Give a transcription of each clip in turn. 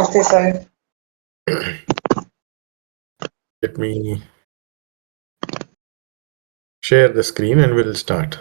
Namaste, sir. Let me share the screen and we'll start.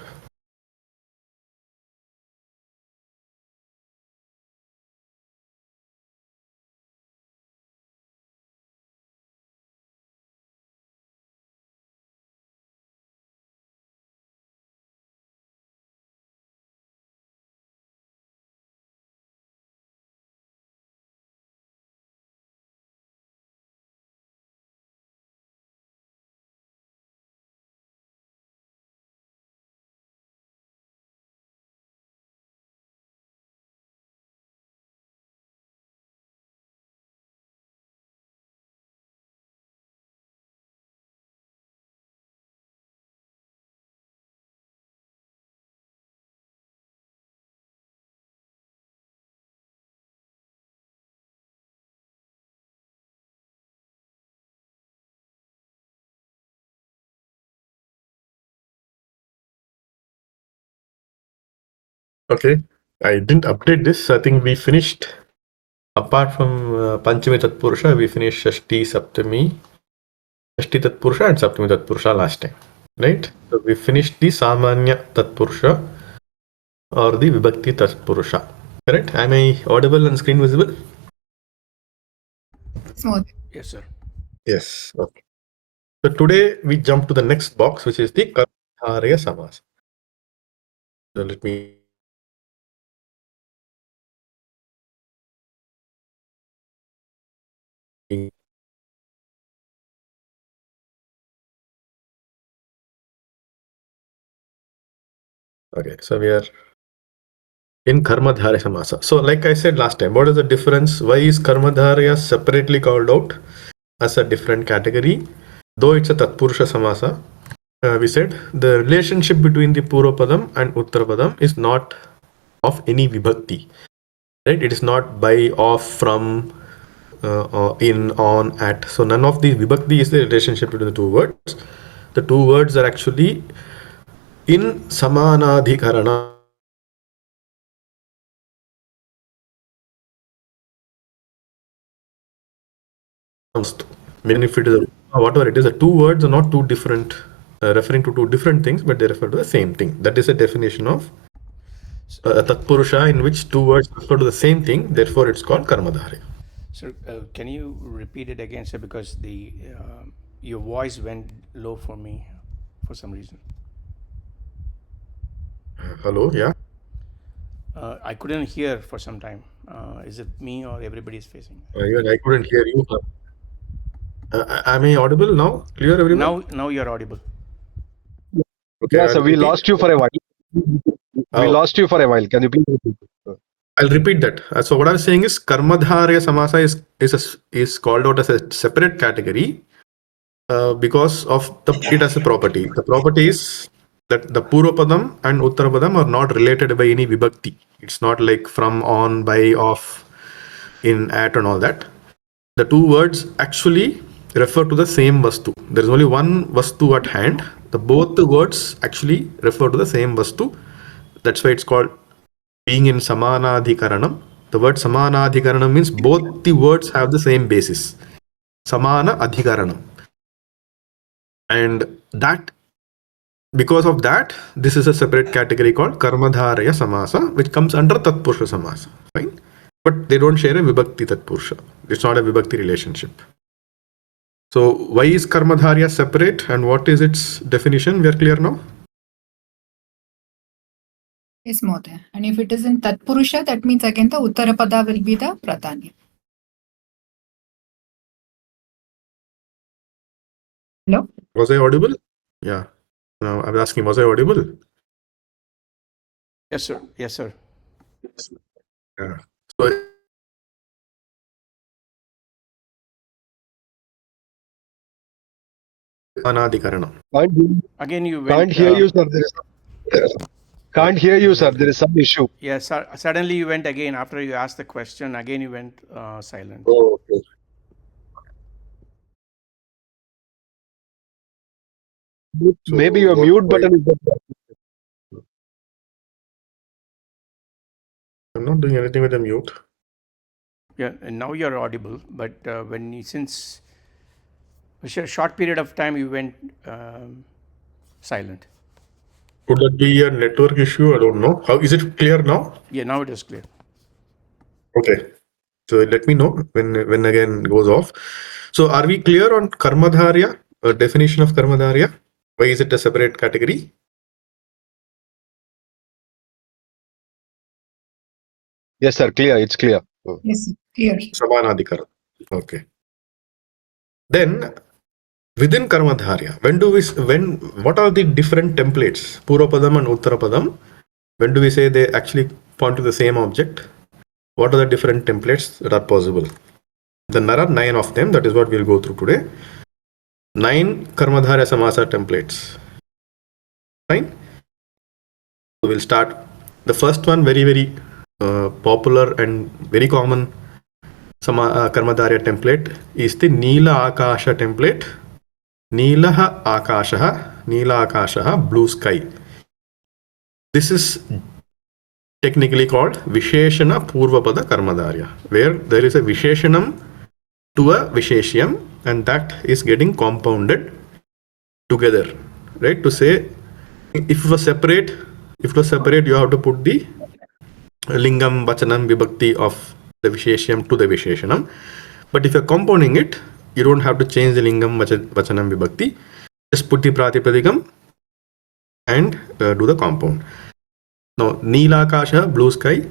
Okay, I didn't update this. I think we finished, apart from Panchami Tatpurusha, we finished Shashti Saptami, Shashti Tatpurusha and Saptami Tatpurusha last time, right? So we finished the Samanya Tatpurusha or the Vibhakti Tatpurusha, correct? Am I audible and screen visible? Smooth. Yes, sir. Yes. Okay. So today we jump to the next box, which is the Karmadharya Samasa. So let me. Okay, so we are in Karmadharya Samasa. So like I said last time, what is the difference? Why is Karmadharya separately called out as a different category? Though it's a Tatpurusha Samasa, we said the relationship between the Purvapadam and Uttarapadam is not of any Vibhakti. Right? It is not by, of, from, in, on, at. So none of the Vibhakti is the relationship between the two words. The two words are actually in Samanadhikarana. Even if it is whatever it is, the two words are not two different, referring to two different things, but they refer to the same thing. That is a definition of a Tatpurusha in which two words refer to the same thing. Therefore, it's called Karmadharya. Sir, can you repeat it again, sir? Because the your voice went low for me for some reason. Hello, yeah. I couldn't hear for some time. Is it me or everybody is facing? Even I couldn't hear you. Am I audible now? Clear, everyone? Now you're audible. Okay, Yeah, so I'll we repeat. lost you for a while. We lost you for a while. Can you please repeat? I'll repeat that. So what I'm saying is Karmadharya Samasa is called out as a separate category because of it as a property. The property is that the Purvapadam and Uttarapadam are not related by any Vibhakti. It's not like from, on, by, off, in, at and all that. The two words actually refer to the same Vastu. There is only one Vastu at hand. Both the words actually refer to the same Vastu. That's why it's called being in Samanadhikaranam. The word Samanadhikaranam means both the words have the same basis. Samana Adhikaranam. And that, because of that, this is a separate category called Karmadharya Samasa, which comes under Tatpurusha Samasa. Fine. But they don't share a Vibhakti Tatpurusha. It's not a Vibhakti relationship. So why is Karmadharya separate and what is its definition? We are clear now? Yes, Mode. And if it is in Tatpurusha, that means again the Uttarapada will be the Pradhanya. Hello? Was I audible? Yeah. Now I was asking, was I audible? Yes, sir. Yes, sir. Yeah. So Anadhikaranam. Again, you went. Can't hear you, sir. Can't hear you, sir. There is some issue. Yes, sir. Suddenly you went again after you asked the question. Again, you went silent. Oh, okay. Maybe your mute button is there. I'm not doing anything with the mute. Yeah, and now you're audible, but since a short period of time you went silent. Could that be a network issue? I don't know. How is it clear now? Yeah, now it is clear. Okay. So let me know when again goes off. So are we clear on Karmadharya? Definition of Karmadharya? Why is it a separate category? Yes, sir. Clear. It's clear. Yes, clear. Samanadhikara. Okay. Then within Karmadharya, what are the different templates? Purvapadam and Uttarapadam. When do we say they actually point to the same object? What are the different templates that are possible? Then there are 9 of them. That is what we'll go through today. 9 Karmadharya Samasa templates. Fine. So we'll start. The first one, very popular and very common Karmadharya template is the Neela Akasha template. Neelaha Akashaha, blue sky. This is technically called Visheshana Purvapada Karmadharya, where there is a Visheshanam to a Visheshyam, and that is getting compounded together, right? To say, if it was separate, you have to put the Lingam, Vachanam, Vibhakti of the Visheshyam to the Visheshanam. But if you're compounding it, you don't have to change the Lingam, Vachanam, Vibhakti. Just put the Pratipadikam and do the compound. Now, Neelakasha, blue sky,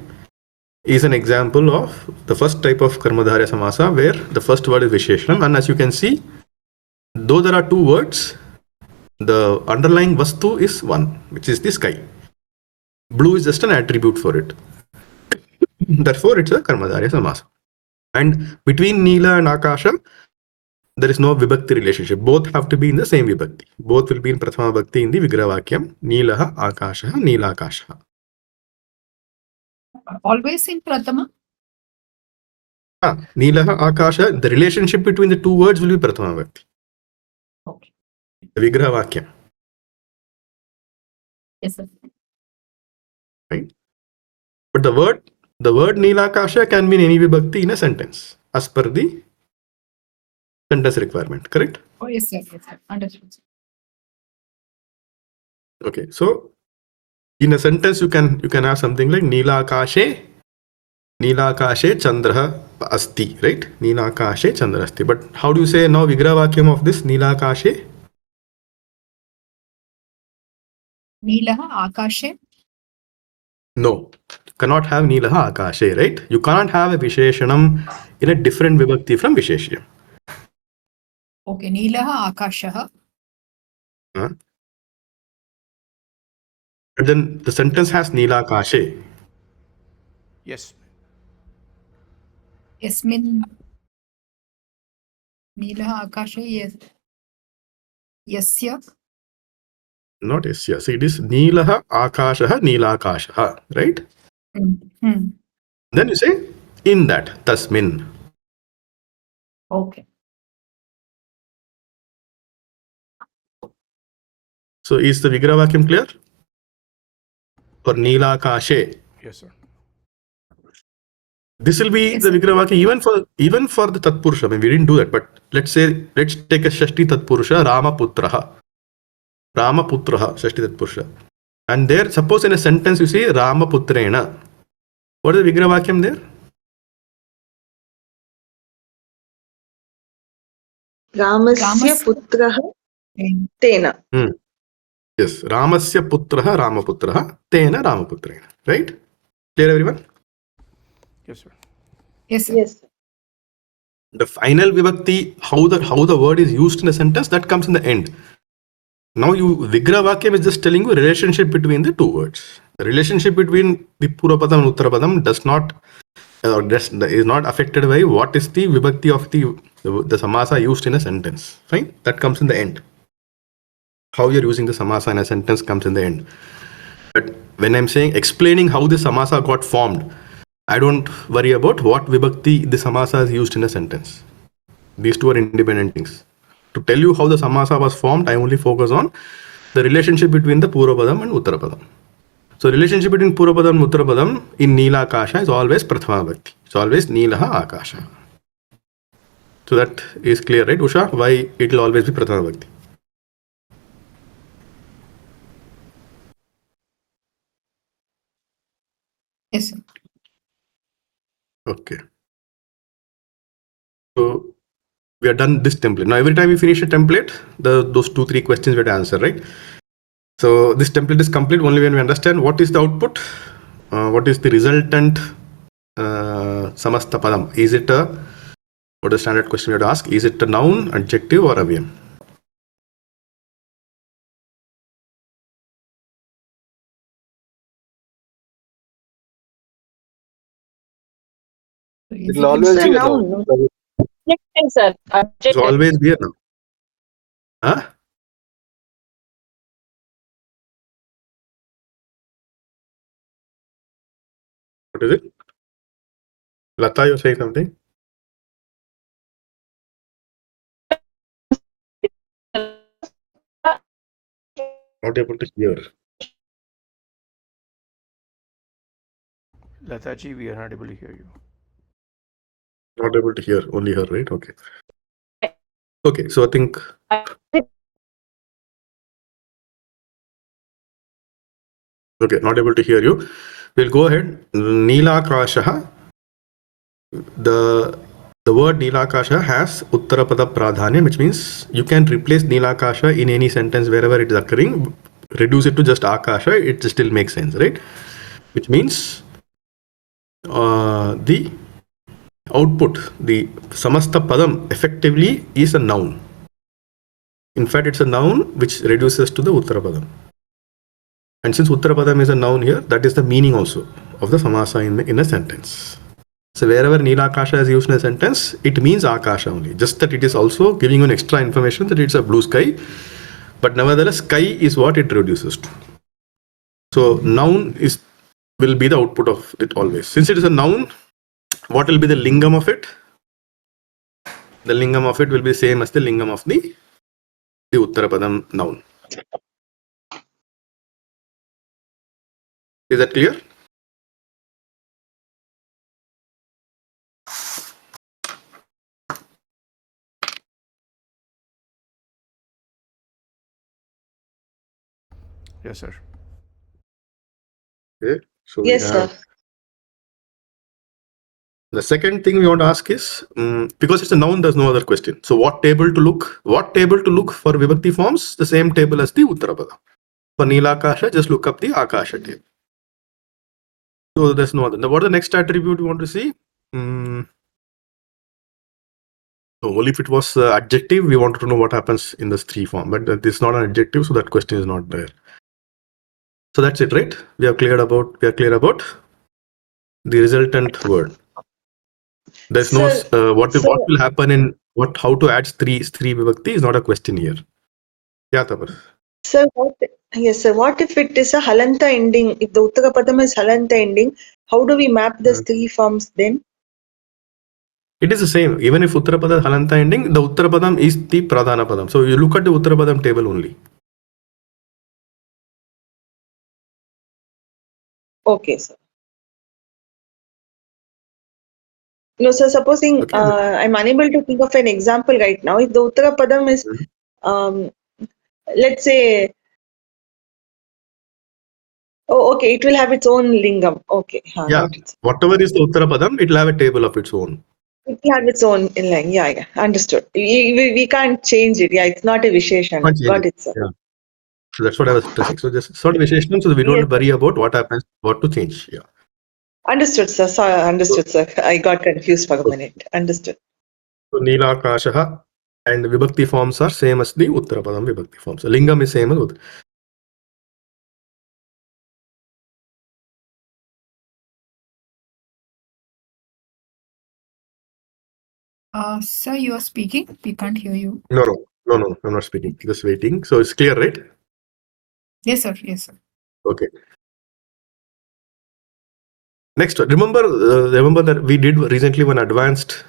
is an example of the first type of Karmadharya Samasa where the first word is Visheshanam. And as you can see, though there are 2 words, the underlying Vastu is one, which is the sky. Blue is just an attribute for it. Therefore, it's a Karmadharya Samasa. And between Neela and Akasha, there is no Vibhakti relationship. Both have to be in the same Vibhakti. Both will be in Prathama Bhakti in the Vigrahavakyam. Neelaha Akashaha, Neelakashaha. Always in Prathama? Neelaha Akasha, the relationship between the 2 words will be Prathama Bhakti. Okay. The Vigrahavakyam. Yes, sir. Right? But the word Neelakasha can be in any Vibhakti in a sentence, as per the sentence requirement, correct? Oh, yes, sir. Yes, sir. Understood. Okay, so in a sentence you can have something like Neelakashe Chandraha Asti, right? Neelakashe Chandra Asti. But how do you say now Vigrahavakyam of this Neelakashe? Neelaha Akashe? No, cannot have Neelaha Akashe, right? You cannot have a Visheshanam in a different Vibhakti from Visheshyam. Okay, Neelaha Akashaha. But then the sentence has Neelakashe. Yes. Yasmin. Neelaha Akashe, yes. Yasya. Not Yasya. So it is Neelaha Akashaha Neelakashaha, right? Then you say in that, Tasmin. Okay. So is the Vigrahavakyam clear? For Neelakashe. Yes, sir. This will be Yes, the sir. Vigrahavakyam even for the Tatpurusha. I mean, we didn't do that, but let's take a Shashti Tatpurusha, Ramaputraha. Ramaputraha, Shashti Tatpurusha. And there, suppose in a sentence you say Ramaputrena. What is the Vigrahavakyam there? रामस्य पुत्रः तेन. Yes, Ramasya Putraha Ramaputraha, Tena Ramaputrena. Right? Clear, everyone? Yes, sir. Yes, sir. Yes. The final Vibhakti, how the word is used in a sentence, that comes in the end. Now Vigrahavakyam is just telling you relationship between the 2 words. The relationship between the Purvapadam and Uttarapadam is not affected by what is the Vibhakti of the Samasa used in a sentence. Fine? That comes in the end. How you're using the Samasa in a sentence comes in the end. But when I'm saying explaining how the Samasa got formed, I don't worry about what Vibhakti the Samasa is used in a sentence. These 2 are independent things. To tell you how the Samasa was formed, I only focus on the relationship between the Purvapadam and Uttarapadam. So relationship between Purvapadam and Uttarapadam in Nila Akasha is always Prathama Vibhakti. It's always Nilaha Akasha. So that is clear, right, Usha? Why it will always be Prathama Vibhakti? Yes, sir. Okay. So we are done this template. Now every time we finish a template, those 2-3 questions we have to answer, right? So this template is complete only when we understand what is the output, what is the resultant samasta padam. Is it what is the standard question we have to ask? Is it a noun, adjective, or avyam? Is It'll it always It's be a a noun, noun. no? Adjective, sir. It's Adjective. always be a noun. Huh? What is it? Lata, you're saying something? Not able to hear. Lataji, we are not able to hear you. Not able to hear. Only her, right? Okay. Okay, so I think. Okay, not able to hear you. We'll go ahead. Nilakashaha. The word Nilakasha has Uttarapada Pradhanya, which means you can replace Nilakasha in any sentence wherever it is occurring, reduce it to just Akasha, it still makes sense, right? Which means the output, the Samasta Padam, effectively is a noun. In fact, it's a noun which reduces to the Uttarapadam. And since Uttarapadam is a noun here, that is the meaning also of the Samasa in a sentence. So wherever Nilakasha is used in a sentence, it means Akasha only. Just that it is also giving you an extra information that it's a blue sky. But nevertheless, sky is what it reduces to. So noun will be the output of it always. Since it is a noun, what will be the lingam of it? The lingam of it will be same as the lingam of the Uttarapadam noun. Is that clear? Yes, sir. Okay. So Yes, we sir. have the second thing we want to ask is, because it's a noun, there's no other question. So what table to look? What table to look for Vibhakti forms? The same table as the Uttarapada. For Nilakasha, just look up the Akasha table. So there's no other. Now, what is the next attribute we want to see? So only if it was adjective, we wanted to know what happens in this 3 form. But this is not an adjective, so that question is not there. So that's it, right? We are clear about the resultant word. There's no what will happen in how to add three vibhakti is not a question here. Yeah, Tapar. Sir, yes, sir. What if it is a halanta ending? If the Uttarapadam is halanta ending, how do we map the 3 forms then? It is the same. Even if Uttarapada halanta ending, the Uttarapadam is the Pradhana Padam. So you look at the Uttarapadam table only. Okay, sir. No, sir, supposing Okay. I'm unable to think of an example right now. If the Uttarapadam is, let's say, oh, okay, it will have its own lingam. Okay. Yeah. Got it. Whatever is the Uttarapadam, it will have a table of its own. It will have its own line. Yeah, understood. We can't change it. Yeah, it's not a Visheshan. Got it, sir. Yeah. So that's what I was stressing. So just sort of Visheshanam, so we don't worry about what happens, what to change. Yeah. Understood, sir. Sorry, understood, sir. I got confused for a minute. Understood. So Nilakashaha and Vibhakti forms are same as the Uttarapadam Vibhakti forms. So lingam is same as Uttarapadam. Sir, you are speaking. We can't hear you. No, I'm not speaking. Just waiting. So it's clear, right? Yes, sir. Yes, sir. Okay. Next, remember that we did recently one advanced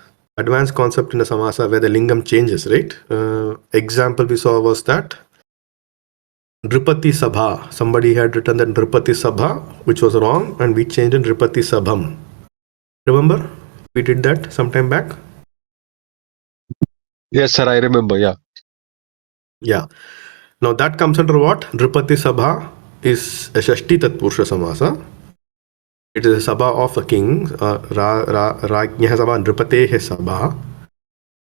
concept in the samasa where the lingam changes, right? Example we saw was that Nripati Sabha. Somebody had written that Nripati Sabha, which was wrong, and we changed in Nripati Sabham. Remember? We did that sometime back. Yes, sir, I remember. Yeah. Yeah. Now that comes under what? Nripati Sabha is a Shashti Tatpurusha Samasa. It is a Sabha of a king. Rajnyaha Sabha, Nripatehe Sabha.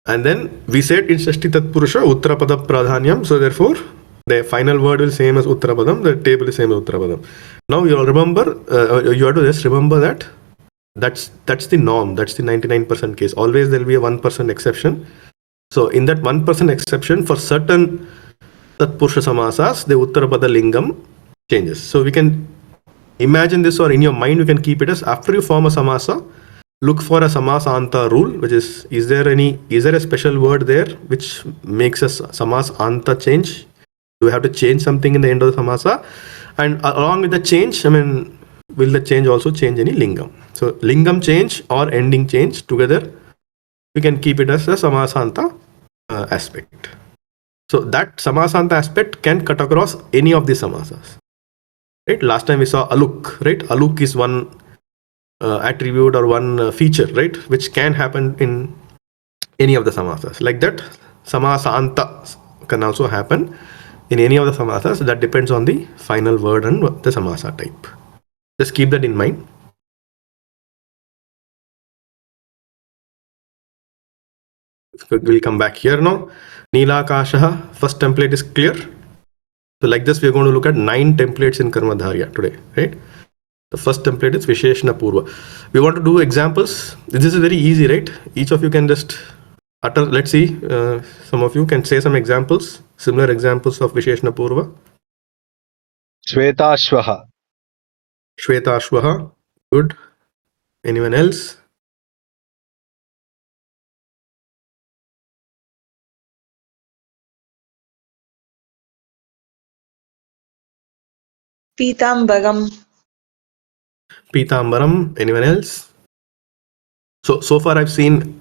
And then we said in Shashti Tatpurusha, Uttarapada Pradhanyam. So therefore, the final word will same as Uttarapadam. The table is same as Uttarapadam. Now you'll remember, you have to just remember that that's the norm. That's the 99% case. Always there will be a 1% exception. So in that 1% exception, for certain Tatpurusha Samasas, the Uttarapada Lingam changes. So we can imagine this, or in your mind you can keep it as after you form a Samasa, look for a Samasanta rule, which is there a special word there which makes a Samasanta change? Do we have to change something in the end of the Samasa? And along with the change, will the change also change any Lingam? So Lingam change or ending change together, we can keep it as a Samasanta aspect. So that Samasanta aspect can cut across any of the Samasas. Right? Last time we saw Aluk, right? Aluk is one attribute or one feature, right? Which can happen in any of the Samasas. Like that, Samasanta can also happen in any of the Samasas. That depends on the final word and the Samasa type. Just keep that in mind. We'll come back here now. Nilakashaha, first template is clear. So like this, we're going to look at 9 templates in Karmadharya today, right? The first template is Visheshana Purva. We want to do examples. This is very easy, right? Each of you can just utter, let's see, some of you can say some examples, similar examples of Visheshana Purva. Shvetashvaha. Shvetashvaha, good. Anyone else? Pitambaram. Pitambaram, anyone else? So far I've seen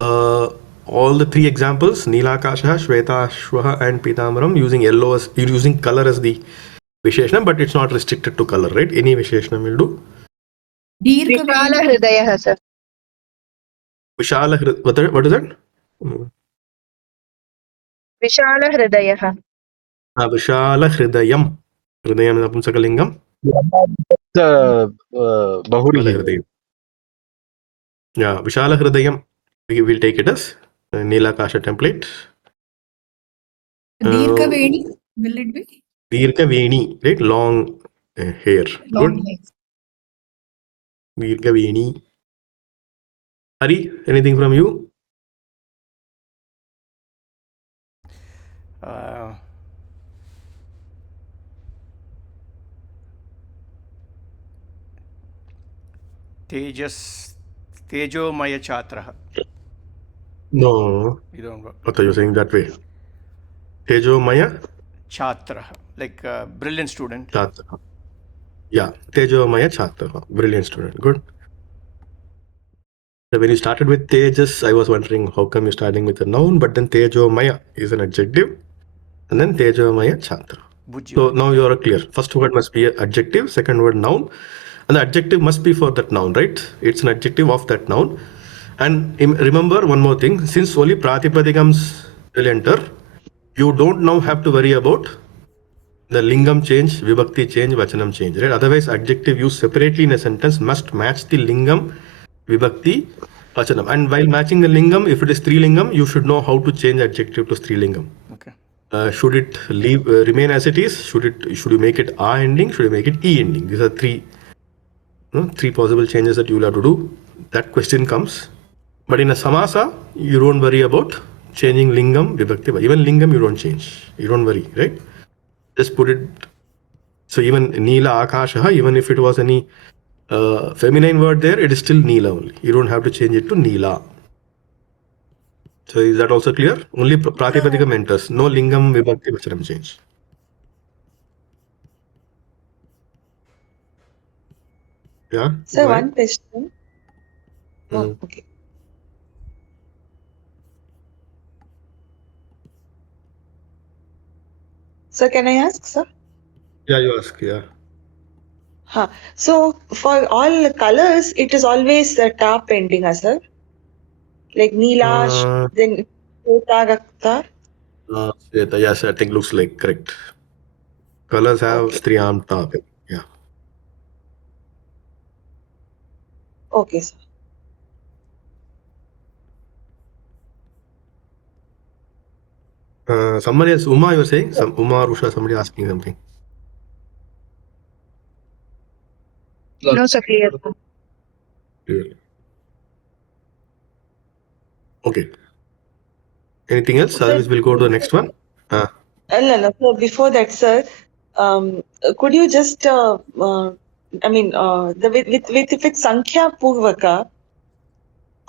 all the 3 examples, Nilakasha, Shvetashvaha and Pitambaram, using yellow as, using color as the Visheshana, but it's not restricted to color, right? Any Visheshana will do. Vishalahridayah, sir. Vishala, what is that? Vishalahridayah. Vishala Hridayam. Hridayam is Napumsakalingam. Bahurihi. Hridayam. Yeah, Vishala Hridayam. We will take it as Nilakasha template. Dirghaveni, will it be? Dirghaveni, right? Long hair. Long Good. legs. Dirghaveni. Hari, anything from you? Tejomaya Chatraha. No. You don't work. I thought you were saying that way. Tejomaya Chatraha, like a brilliant student. Chatra. Yeah, Tejomaya Chatra. Brilliant student. Good. So when you started with Tejas, I was wondering how come you're starting with a noun, but then Tejomaya is an adjective, and then Tejomaya Chatra. So now you are clear. First word must be an adjective, second word noun, and the adjective must be for that noun, right? It's an adjective of that noun. And remember one more thing, since only Pratipadikams will enter, you don't now have to worry about the lingam change, vibhakti change, vachanam change, right? Otherwise, adjective used separately in a sentence must match the lingam, vibhakti, vachanam. And while matching the lingam, if it is Strilingam, you should know how to change adjective to Strilingam. Okay. Should it remain as it is? Should you make it a ending? Should you make it e ending? These are 3 possible changes that you will have to do. That question comes. But in a samasa, you don't worry about changing lingam, vibhakti. Even lingam you don't change. You don't worry, right? Just put it. So even Neela Akashaha, even if it was any feminine word there, it is still Neela only. You don't have to change it to Neela. So is that also clear? Only Pratipadikam enters. No lingam, vibhakti, vachanam change. Yeah. Sir, go ahead. one question. Oh, okay. Sir, can I ask, sir? Yeah, you ask. Yeah. Huh. So for all colors, it is always a tap ending, sir. Like Neelash, then Shweta Rakta. Shweta, yes, I think looks like correct. Colors have Okay. Striyam top. Yeah. Okay, sir. Somebody else, Uma, you were saying? Some Uma or Usha, somebody asking something. No, sir, clear. Yeah. Okay. Anything else? Sir, Otherwise, we'll go to the next one. no, so before that, sir, could you just, I mean, with if it's Sankhya Purvaka,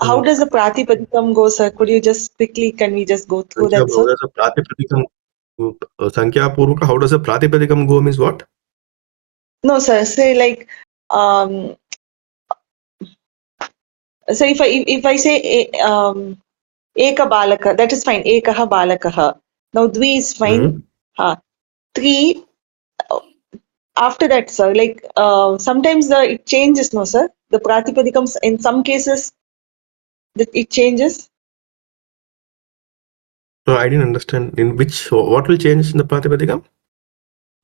how does the Pratipadikam go, sir? Could you just quickly, can we just go through that, sir? Sankhya Purvaka, how does a Pratipadikam go means what? No, sir, say like, so if I say Eka Balaka, that is fine. Ekaha Balakaha. Now Dvi is fine. Three. After that, sir, like sometimes it changes, no, sir. The Pratipadikams in some cases it changes. No, I didn't understand. In which, what will change in the Pratipadikam?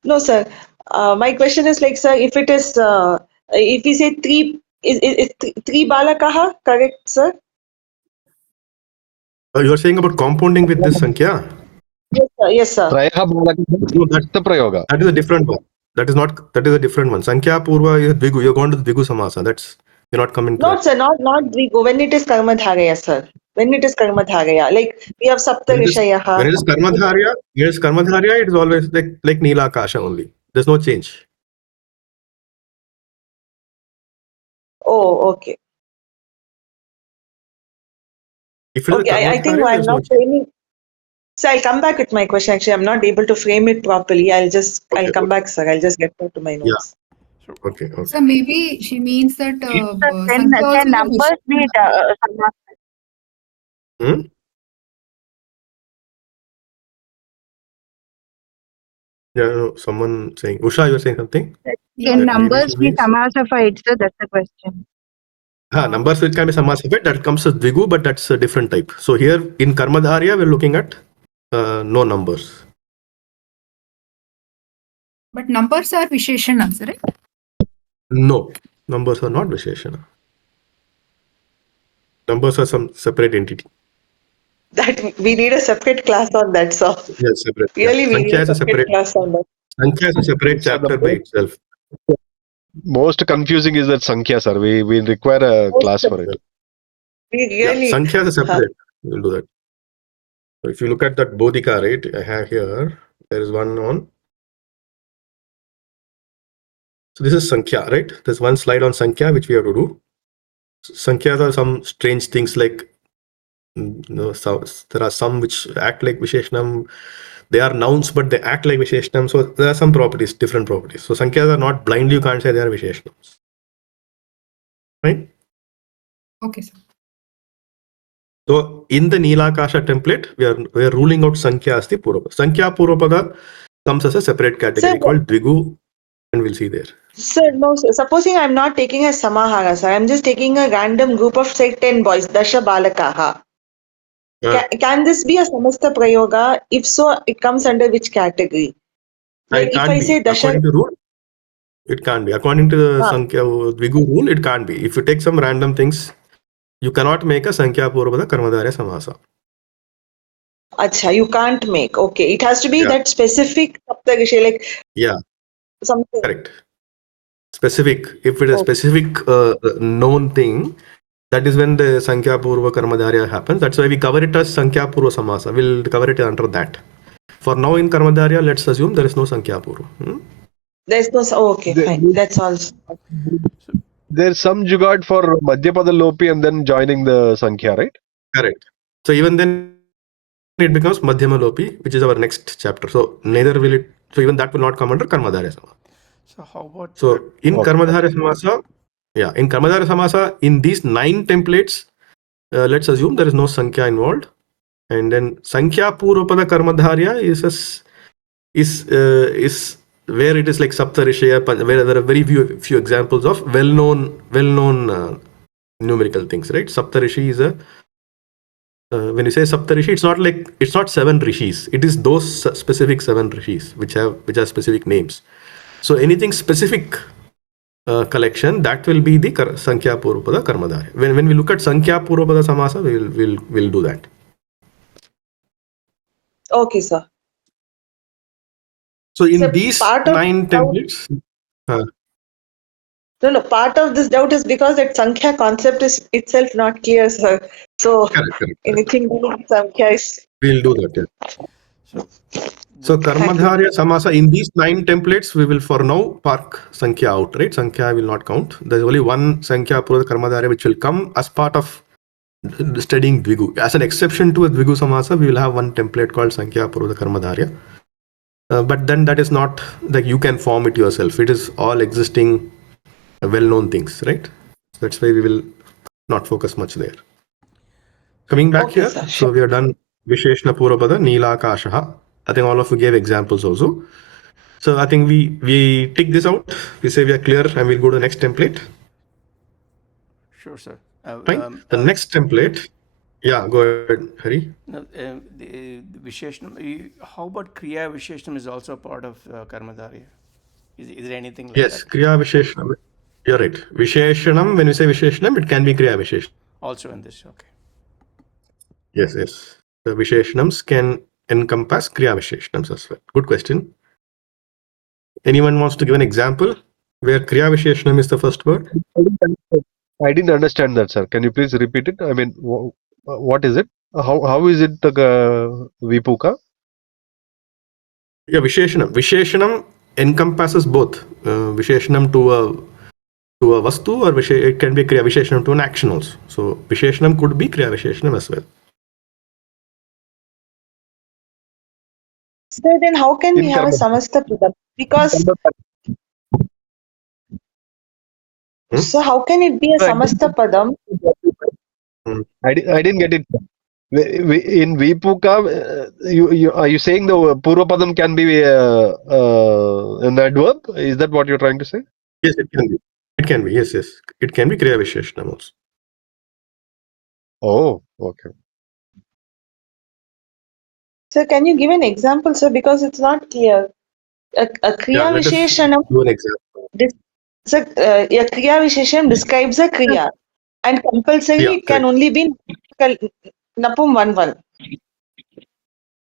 No, sir. My question is like, sir, if it is, if we say three, is three Balakaha correct, sir? You are saying about compounding with this Sankhya? Yes, sir. Yes, sir. Trayaha Balaka. No, that is a different one. That is not, that is a different one. Sankhya Purva is Dvigu. You're going to the Dvigu Samasa. That's, you're not coming to Not, that. sir, not Dvigu. When it is Karmadharaya, sir. When it is Karmadharaya. Like we have Sapta When it Rishayaha. is Karmadharya, yes, Karmadharya, it is always like Neela Akasha only. There's no change. Oh, okay. If it is Okay, I think Karmadharya, I'm there's no not change. framing. So I'll come back with my question. Actually, I'm not able to frame it properly. I'll come back, sir. I'll just get back to my notes. Okay. So maybe she means that Sir, Sankhya also can numbers be Samasa? Hmm? Yeah, no, someone saying, Usha, you're saying something? Yeah. Can That numbers maybe she be means. Samasified, sir? That's the question. Numbers which can be Samasified, that comes as Dvigu, but that's a different type. So here in Karmadharya, we're looking at no numbers. But numbers are Visheshanas, right? No, numbers are not Visheshana. Numbers are some separate entity. That we need a separate class on that, sir. Yes, separate. Really, we need Sankhya a is a separate separate. class on that. Sankhya is a separate So the chapter by itself. most confusing is that Sankhya, sir. We require a class for it. We Yeah, really. Sankhya is a separate. We'll do that. So if you look at that Bodhika, right, I have here, there is one on. So this is Sankhya, right? There's one slide on Sankhya which we have to do. Sankhya are some strange things like, so there are some which act like Visheshanam. They are nouns, but they act like Visheshanam. So there are some properties, different properties. So Sankhya are not blindly, you can't say they are Visheshanams. Right? Okay, sir. So in the Neelakasha template, we are ruling out Sankhya as the Purvapada. Sankhya Purvapada comes as a separate category called Dvigu, and we'll see there. Sir, no, sir. Supposing I'm not taking a Samahara, sir. I'm just taking a random group of, say, 10 boys, Dasha Balakaha. Can this be a Samasta Prayoga? If so, it comes under which category? Like It if can't I be. say Dasha. According to rule, it can't be. According to the Sankhya Dvigu rule, it can't be. If you take some random things, you cannot make a Sankhya Purvapada Karmadharya Samasa. Acha, you can't make. Okay, it has to be that specific Saptarishi, like something. Correct. Specific. If it is a specific known thing, that is when the Sankhya Purva Karmadharya happens. That's why we cover it as Sankhya Purva Samasa. We'll cover it under that. For now in Karmadharya, let's assume there is no Sankhya Purva. There's no. Okay, fine. That's all. There's some jugad for Madhyapada Lopi and then joining the Sankhya, right? Correct. So even then it becomes Madhyama Lopi, which is our next chapter. So neither will it. So even that will not come under Karmadharya Samasa. So how about? So in Karmadharya Samasa, in Karmadharya Samasa, in these 9 templates, let's assume there is no Sankhya involved. And then Sankhya Purvapada Karmadharya is is where it is like Saptarishaya, where there are very few examples of well-known numerical things, right? Saptarishi is a when you say Saptarishi, it's not 7 rishis. It is those specific 7 rishis which are specific names. So anything specific collection, that will be the Sankhya Purvapada Karmadharya. When we look at Sankhya Purvapada Samasa, we'll do that. Okay, sir. So in So these part of 9 templates, No, part of this doubt is because that Sankhya concept is itself not clear, sir. So correct. anything with Sankhya is. We'll do that. Yeah. So Would- Karmadharya Samasa, in these 9 templates, we will for now park Sankhya out, right? Sankhya will not count. There's only one Sankhya Purvapada Karmadharya which will come as part of studying Dvigu. As an exception to a Dvigu Samasa, we will have one template called Sankhya Purvapada Karmadharya. But then that is not like you can form it yourself. It is all existing well-known things, right? That's why we will not focus much there. Coming back Okay, here, sir, so we are done Visheshna Purvapada, Neelakashaha. I think all of you gave examples also. So I think we tick this out. We say we are clear and we'll go to the next template. Sure, sir. Fine. The next template. Yeah, go ahead, Hari. No, the Visheshanam, how about Kriya Visheshanam is also part of Karmadharya? Is there anything like Yes, that? Kriya Visheshanam. You're right. Visheshanam, when we say Visheshanam, it can be Kriya Visheshanam. Also in this, okay. Yes. The Visheshanams can encompass Kriya Visheshanams as well. Good question. Anyone wants to give an example where Kriya Visheshanam is the first word? I didn't understand that, sir. Can you please repeat it? I mean, what is it? How is it Vipuka? Yeah, Visheshanam. Visheshanam encompasses both. Visheshanam to a vastu, or it can be Kriya Visheshanam to an action also. So Visheshanam could be Kriya Visheshanam as well. So then how can we In have a Karma. Samasta Padam? Because so how can it be a Samasta Padam? I didn't get it. In Vipuka, are you saying the Purvapadam can be an adverb? Is that what you're trying to say? Yes, it can be. It can be. Yes. It can be Kriya Visheshanam also. Oh, okay. So can you give an example, sir? Because it's not clear. A Kriya Let us Visheshanam, do an example. a Kriya Visheshanam describes a Kriya, and compulsory Yeah, it can correct. only be Napum 1-1.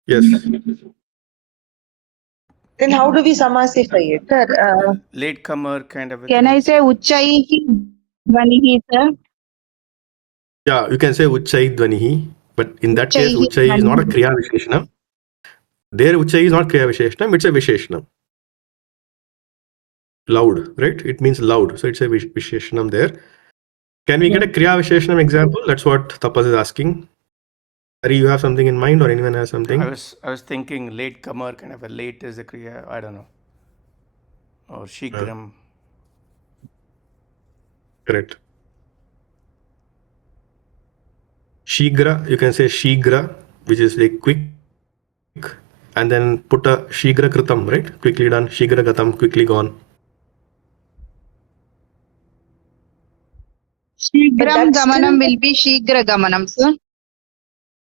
Yes. Then how do we samasify it? Sir, Latecomer kind of a can thing. I say Uchchaihi Dvanihi, sir? Yeah, you can say Uchchai Dvanihi, but in that case, Uchchaihi Uchchai is not a Dvanihi. Kriya Visheshanam. There, Uchchai is not Kriya Visheshanam, it's a Visheshanam. Loud, right? It means loud. So it's a Visheshanam there. Can we get a Kriya Visheshanam example? That's what Tapas is asking. Hari, you have something in mind, or anyone has something? I was thinking latecomer, kind of a late is the Kriya, I don't know. Or Shigram. Correct. Shigra, you can say Shigra, which is like quick, and then put a Shigra Kritam, right? Quickly done. Shigra Gatam, quickly gone. Shigram that's Gamanam still- will be Shigra Gamanam, sir.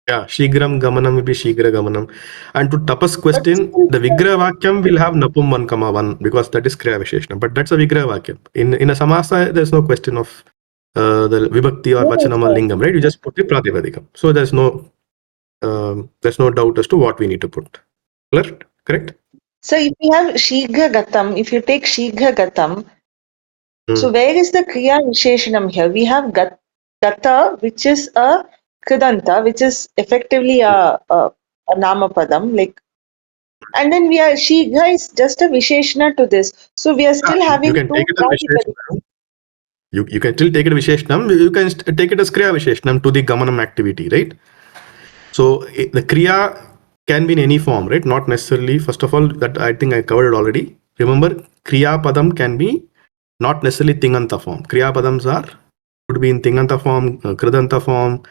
Yeah, Shigram Gamanam will be Shigra Gamanam. And to Tapas question, the Vigraha Vakyam will have Napum 1, because that is Kriya Visheshanam. But that's a Vigraha Vakyam. In a Samasa, there's no question of the Vibhakti or Vachanam or Lingam, right? You just put the Pratipadikam. So there's no doubt as to what we need to put. Correct? So if we have Shighra Gatam, if you take Shighra Gatam, so where is the Kriya Visheshanam here? We have Gata, which is a Kridanta, which is effectively a Namapadam, like, and then we are Shighra is just a Visheshana to this. So we are still having you can two take it as Visheshanam. You can still take it as Visheshanam. You can take it as Kriya Visheshanam to the Gamanam activity, right? So the Kriya can be in any form, right? Not necessarily. First of all, that I think I covered it already. Remember, Kriya Padam can be not necessarily Tinganta form. Kriya Padams could be in Tinganta form, Kridanta form,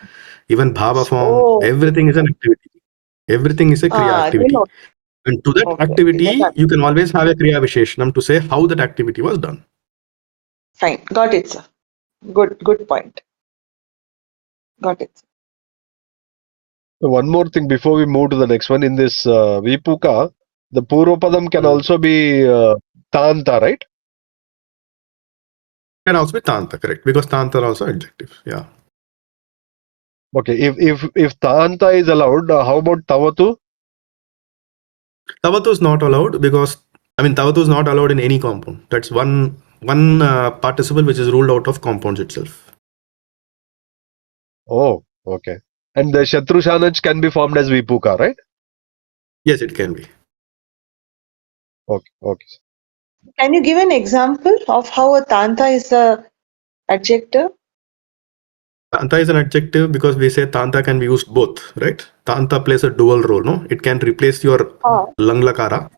even Bhava form. Oh. Everything is an activity. Everything is a Kriya activity. And to that Okay, activity, that's you can always have a Kriya Visheshanam to say how that activity was done. fine. Got it, sir. Good point. Got it. So one more thing before we move to the next one. In this Vipuka, the Purvapadam can also be Tanta, right? Can also be Tanta, correct? Because Tanta are also adjectives. Yeah. Okay. If Tanta is allowed, how about Tavatu? Tavatu is not allowed because, Tavatu is not allowed in any compound. That's one participle which is ruled out of compounds itself. Oh, okay. And the Shatrushanaj can be formed as Vipuka, right? Yes, it can be. Okay, okay. Can you give an example of how a Tanta is a adjective? Tanta is an adjective because we say Tanta can be used both, right? Tanta plays a dual role, no? It can replace your Lang Lakara,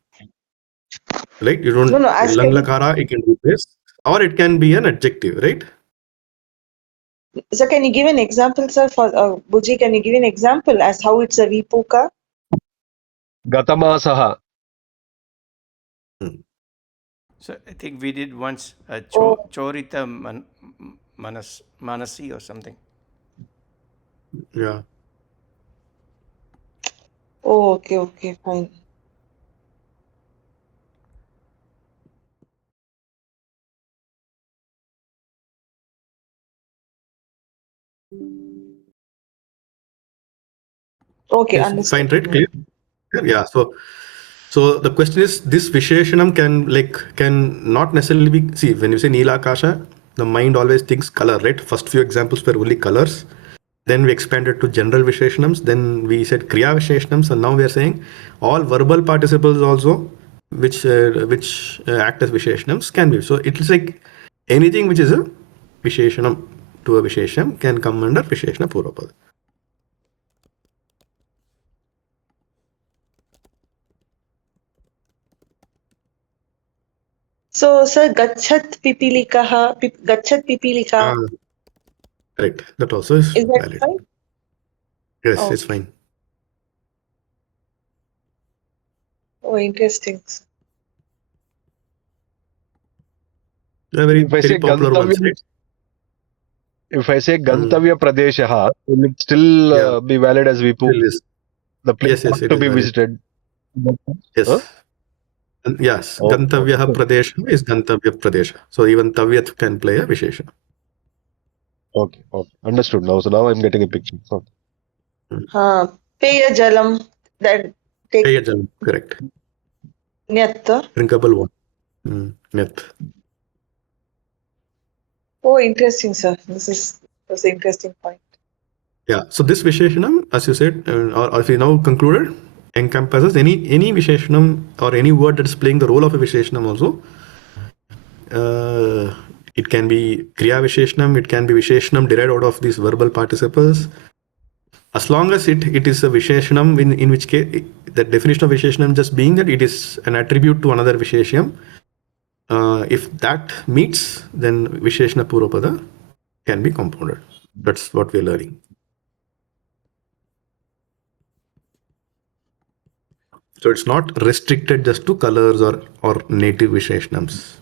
right? You don't No, as Lang can, Lakara, it can replace, or it can be an adjective, right? so can you give an example, sir, for Buji, can you give an example as how it's a Vipuka? Gatamasaha. So I think we did once Oh. Chorita Manasi or something. Yeah. Oh, okay, fine. Okay, Yes, understood. fine, right? Clear? Yeah. So the question is, this Visheshanam can not necessarily be, see, when you say Neela Akasha, the mind always thinks color, right? First few examples were only colors. Then we expanded to general Visheshanams. Then we said Kriya Visheshanams. And now we are saying all verbal participles also, which act as Visheshanams can be. So it is like anything which is a Visheshanam to a Visheshanam can come under Visheshana Purvapada. So, sir, Gachat Pipilikaha, Gachat Pipilika, Correct. That also is is that valid. fine? Yes, it's Okay. fine. Oh, interesting. They're very, If I very say popular ones, Gantavya, right? if I say Gantavya Pradeshaha, will it still Yeah. be valid as Vipuka? Still is. The place Yes, not it to is be valid. visited. Yes. Huh? Yes. Oh, Gantavya okay. Pradesha is Gantavya Pradesha. So even Tavyat can play a Visheshana. Okay, understood now. So now I'm getting a picture. Okay. Peya Jalam, that take Peyajal, correct. Nyat. Drinkable water. Net. Oh, interesting, sir. That's an interesting point. Yeah. So this Visheshanam, as you said, or if you now concluded, encompasses any Visheshanam or any word that is playing the role of a Visheshanam also. It can be Kriya Visheshanam, it can be Visheshanam derived out of these verbal participles. As long as it is a Visheshanam, in which case, the definition of Visheshanam just being that it is an attribute to another Visheshanam. If that meets, then Visheshana Purvapada can be compounded. That's what we're learning. So it's not restricted just to colors or native Visheshanams.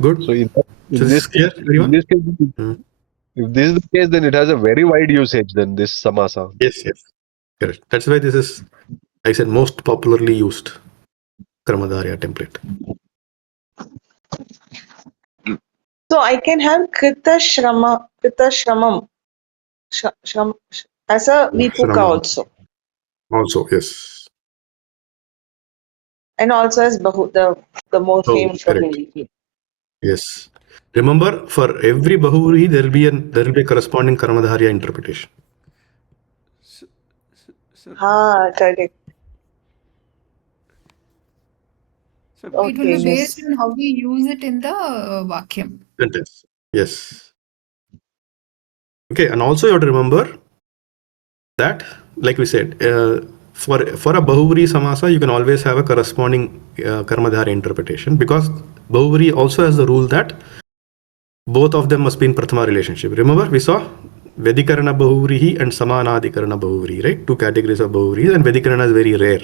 Good. So in So this this is clear, case, everyone? if this is the case, then it has a very wide usage. Then this samasa. Yes. Correct. That's why this is, I said, most popularly used Kramadharya template. So I can have Krita Shramam as a Vipuka Shrama. also. Also, yes. And also as Bahu, the more Oh, famous correct. Bahuvri. Yes. Remember, for every Bahuvri, there will be a corresponding Kramadharya interpretation. Correct. So It will Okay, be based yes. on how we use it in the Vakyam. Sentence. Yes. Okay, and also you have to remember that, like we said, for a Bahuvri Samasa, you can always have a corresponding Karmadharya interpretation, because Bahuvri also has the rule that both of them must be in Prathama relationship. Remember, we saw Vedikarana Bahuvrihi and Samanadikarana Bahuvri, right? Two categories of Bahuvri, and Vedikarana is very rare.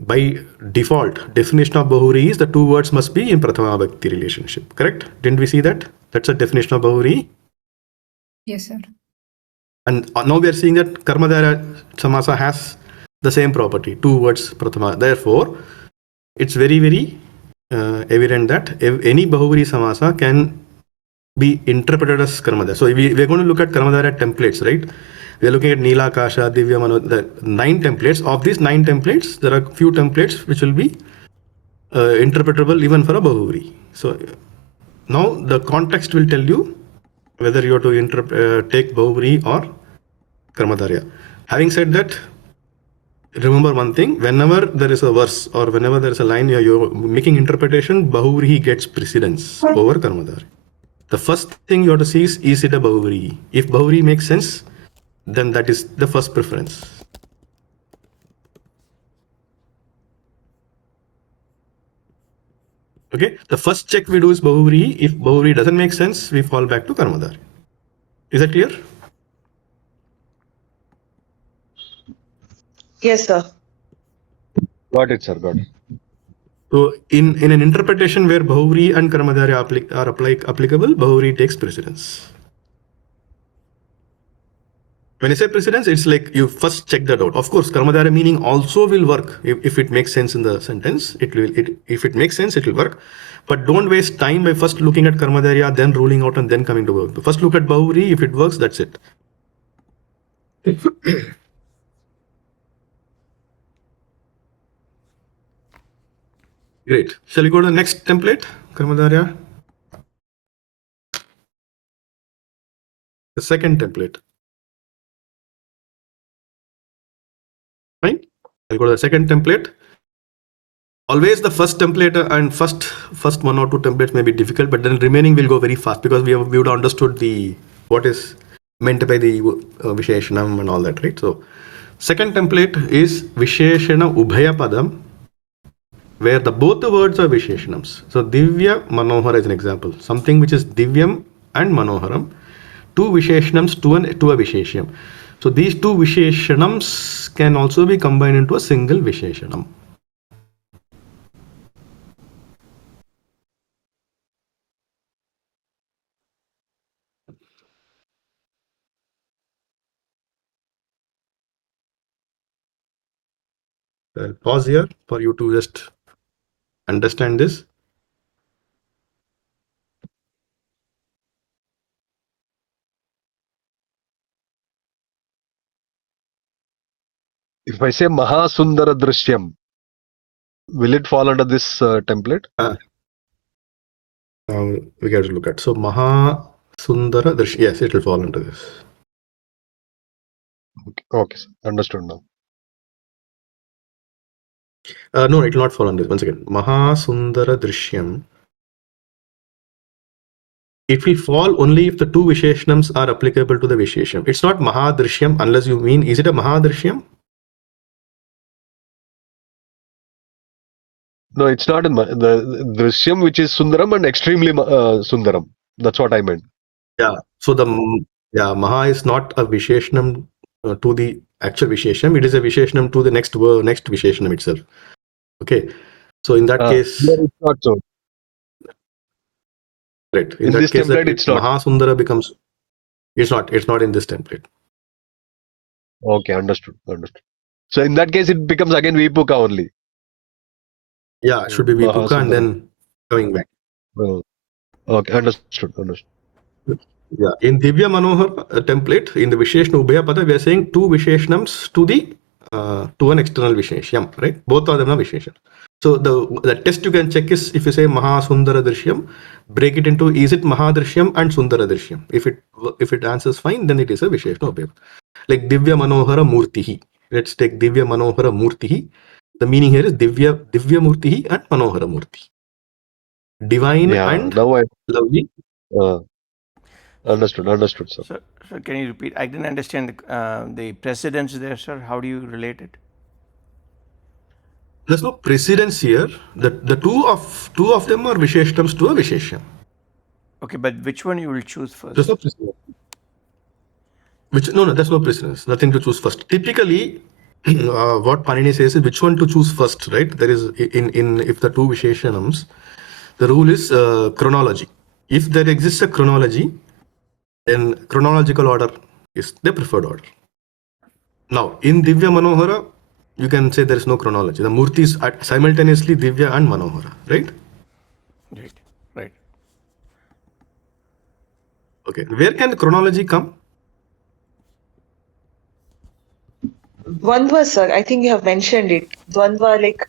by default, definition of Bahuri is the two words must be in Prathama Vibhakti relationship. Correct? Didn't we see that? That's a definition of Bahuri. Yes, sir. And now we are seeing that Karmadhara Samasa has the same property, two words Prathama. Therefore, it's very, very evident that any Bahuri Samasa can be interpreted as Karmadhara. So we are going to look at Karmadhara templates, right? We are looking at Nila, Kasha, Divya, Mano, the 9 templates. Of these 9 templates, there are few templates which will be interpretable even for a Bahuri. So now the context will tell you whether you have to take Bahuri or Karmadharya. Having said that, remember one thing, whenever there is a verse or whenever there is a line you're making interpretation, Bahuri gets precedence over Karmadharya. The first thing you have to see is it a Bahuri? If Bahuri makes sense, then that is the first preference. Okay, the first check we do is Bahuri. If Bahuri doesn't make sense, we fall back to Karmadharya. Is that clear? Yes, sir. Got it, sir. Got it. So in an interpretation where Bahuri and Karmadharya are applicable, Bahuri takes precedence. When I say precedence, it's like you first check that out. Of course, Karmadharya meaning also will work if it makes sense in the sentence. If it makes sense, it will work. But don't waste time by first looking at Karmadharya, then ruling out and then coming to work. First look at Bahuri. If it works, that's it. Great. Shall we go to the next template, Karmadharya? The second template. Fine. I'll go to the second template. Always the first template and first 1 or 2 templates may be difficult, but then remaining will go very fast because we would have understood what is meant by the Visheshanam and all that, right? So second template is Visheshana Ubhaya Padam, where both the words are Visheshanams. So Divya Manohara is an example. Something which is Divyam and Manoharam. 2 Visheshanams to a Visheshyam. So these 2 Visheshanams can also be combined into a single Visheshanam. I'll pause here for you to just understand this. If I say Mahasundara Drishyam, will it fall under this template? Now we got to look at. So Mahasundara Drishyam. Yes, it will fall under this. Okay, sir. Understood now. No, it will not fall under this. Once again, Mahasundara Drishyam. It will fall only if the 2 Visheshanams are applicable to the Vishesham. It's not Mahadrishyam unless you mean, is it a Mahadrishyam? No, it's not in the Drishyam, which is Sundaram and extremely Sundaram. That's what I meant. Yeah. So Maha is not a Visheshanam to the actual Vishesham. It is a Visheshanam to the next Visheshanam itself. Okay. So in that case, here it's not so. right. In that this case, template, it's not. Mahasundara becomes. It's not in this template. Okay, understood. So in that case, it becomes again Vipuka only. Yeah, it should be Vipuka and Mahasundara. then coming back. Okay, understood. Yeah, in Divya Manohar template, in the Visheshna Ubhaya Pada, we are saying 2 Visheshanams to an external Visheshyam, right? Both of them are Visheshan. So the test you can check is if you say Mahasundara Drishyam, break it into is it Mahadrishyam and Sundara Drishyam. If it answers fine, then it is a Visheshna Ubhaya. Like Divya Manohara Murtihi. Let's take Divya Manohara Murtihi. The meaning here is Divya Murtihi and Manohara Murti. Divine and lovely. Understood, sir. So can you repeat? I didn't understand the precedence there, sir. How do you relate it? There's no precedence here. The two of them are Visheshanams to a Visheshyam. Okay, but which one you will choose first? There's no precedence. No, there's no precedence. Nothing to choose first. Typically, what Panini says is which one to choose first, right? There is in if the two Visheshanams, the rule is chronology. If there exists a chronology, then chronological order is the preferred order. Now, in Divya Manohara, you can say there is no chronology. The Murtis are simultaneously Divya and Manohara, right? Right. Right. Okay. Where can the chronology come? Dvandva, sir. I think you have mentioned it. Dvandva, like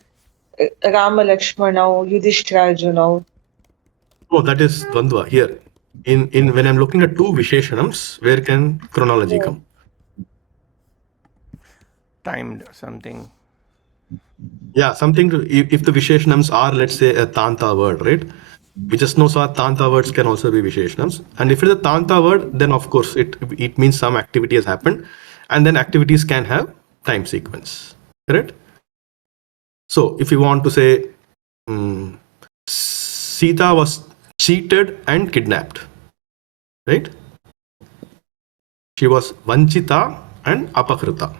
Rama Lakshmana, Yudhishthira Arjuna. Oh, that is Dvandva here. In when I'm looking at two Visheshanams, where can chronology come? Timed something. Yeah, something to, if the Visheshanams are, let's say, a Tanta word, right? We just know so Tanta words can also be Visheshanams. And if it's a Tanta word, then of course it means some activity has happened. And then activities can have time sequence, correct? So if you want to say Sita was cheated and kidnapped, right? She was Vanchita and Apakrita.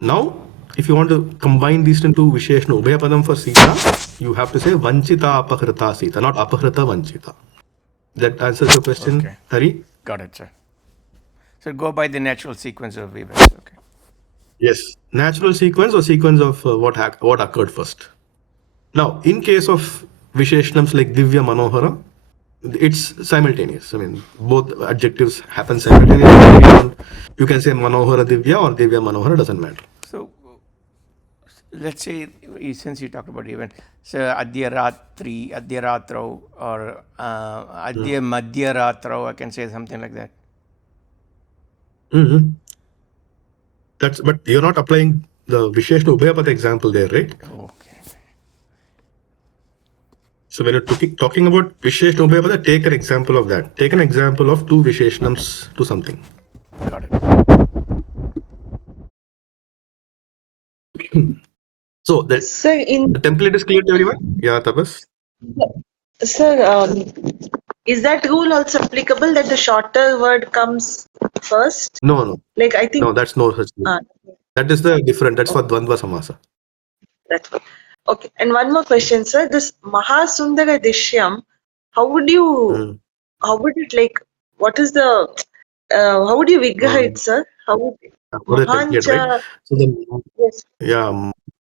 Now, if you want to combine these into Visheshna Ubhayapadam for Sita, you have to say Vanchita Apakrita Sita, not Apakrita Vanchita. That answers your question, Okay. Hari? Got it, sir. So go by the natural sequence of events. Okay. Yes. Natural sequence or sequence of what occurred first. Now, in case of Visheshnams like Divya Manohara, it's simultaneous. I mean, both adjectives happen simultaneously. You can say Manohara Divya or Divya Manohara, doesn't matter. So let's say, since you talked about event, so Adya Ratri, Adya Ratro, or Adya Madhya Ratro, I can say something like that. Mm-hmm. But you're not applying the Visheshna Ubhayapada example there, right? Okay. So when you're talking about Visheshna Ubhayapada, take an example of that. Take an example of two Visheshnams to something. Got it. So the Sir, template is clear to everyone? Yeah, Tapas? sir, is that rule also applicable that the shorter word comes first? No. Like I think No, that's no such thing. That is the different. That's for Dvandva Samasa. that's good. Okay. And one more question, sir. This Mahasundara Dishyam, how would you, how would it like, what is the, how would you vigraha it, sir? How would For the template, right? So yes.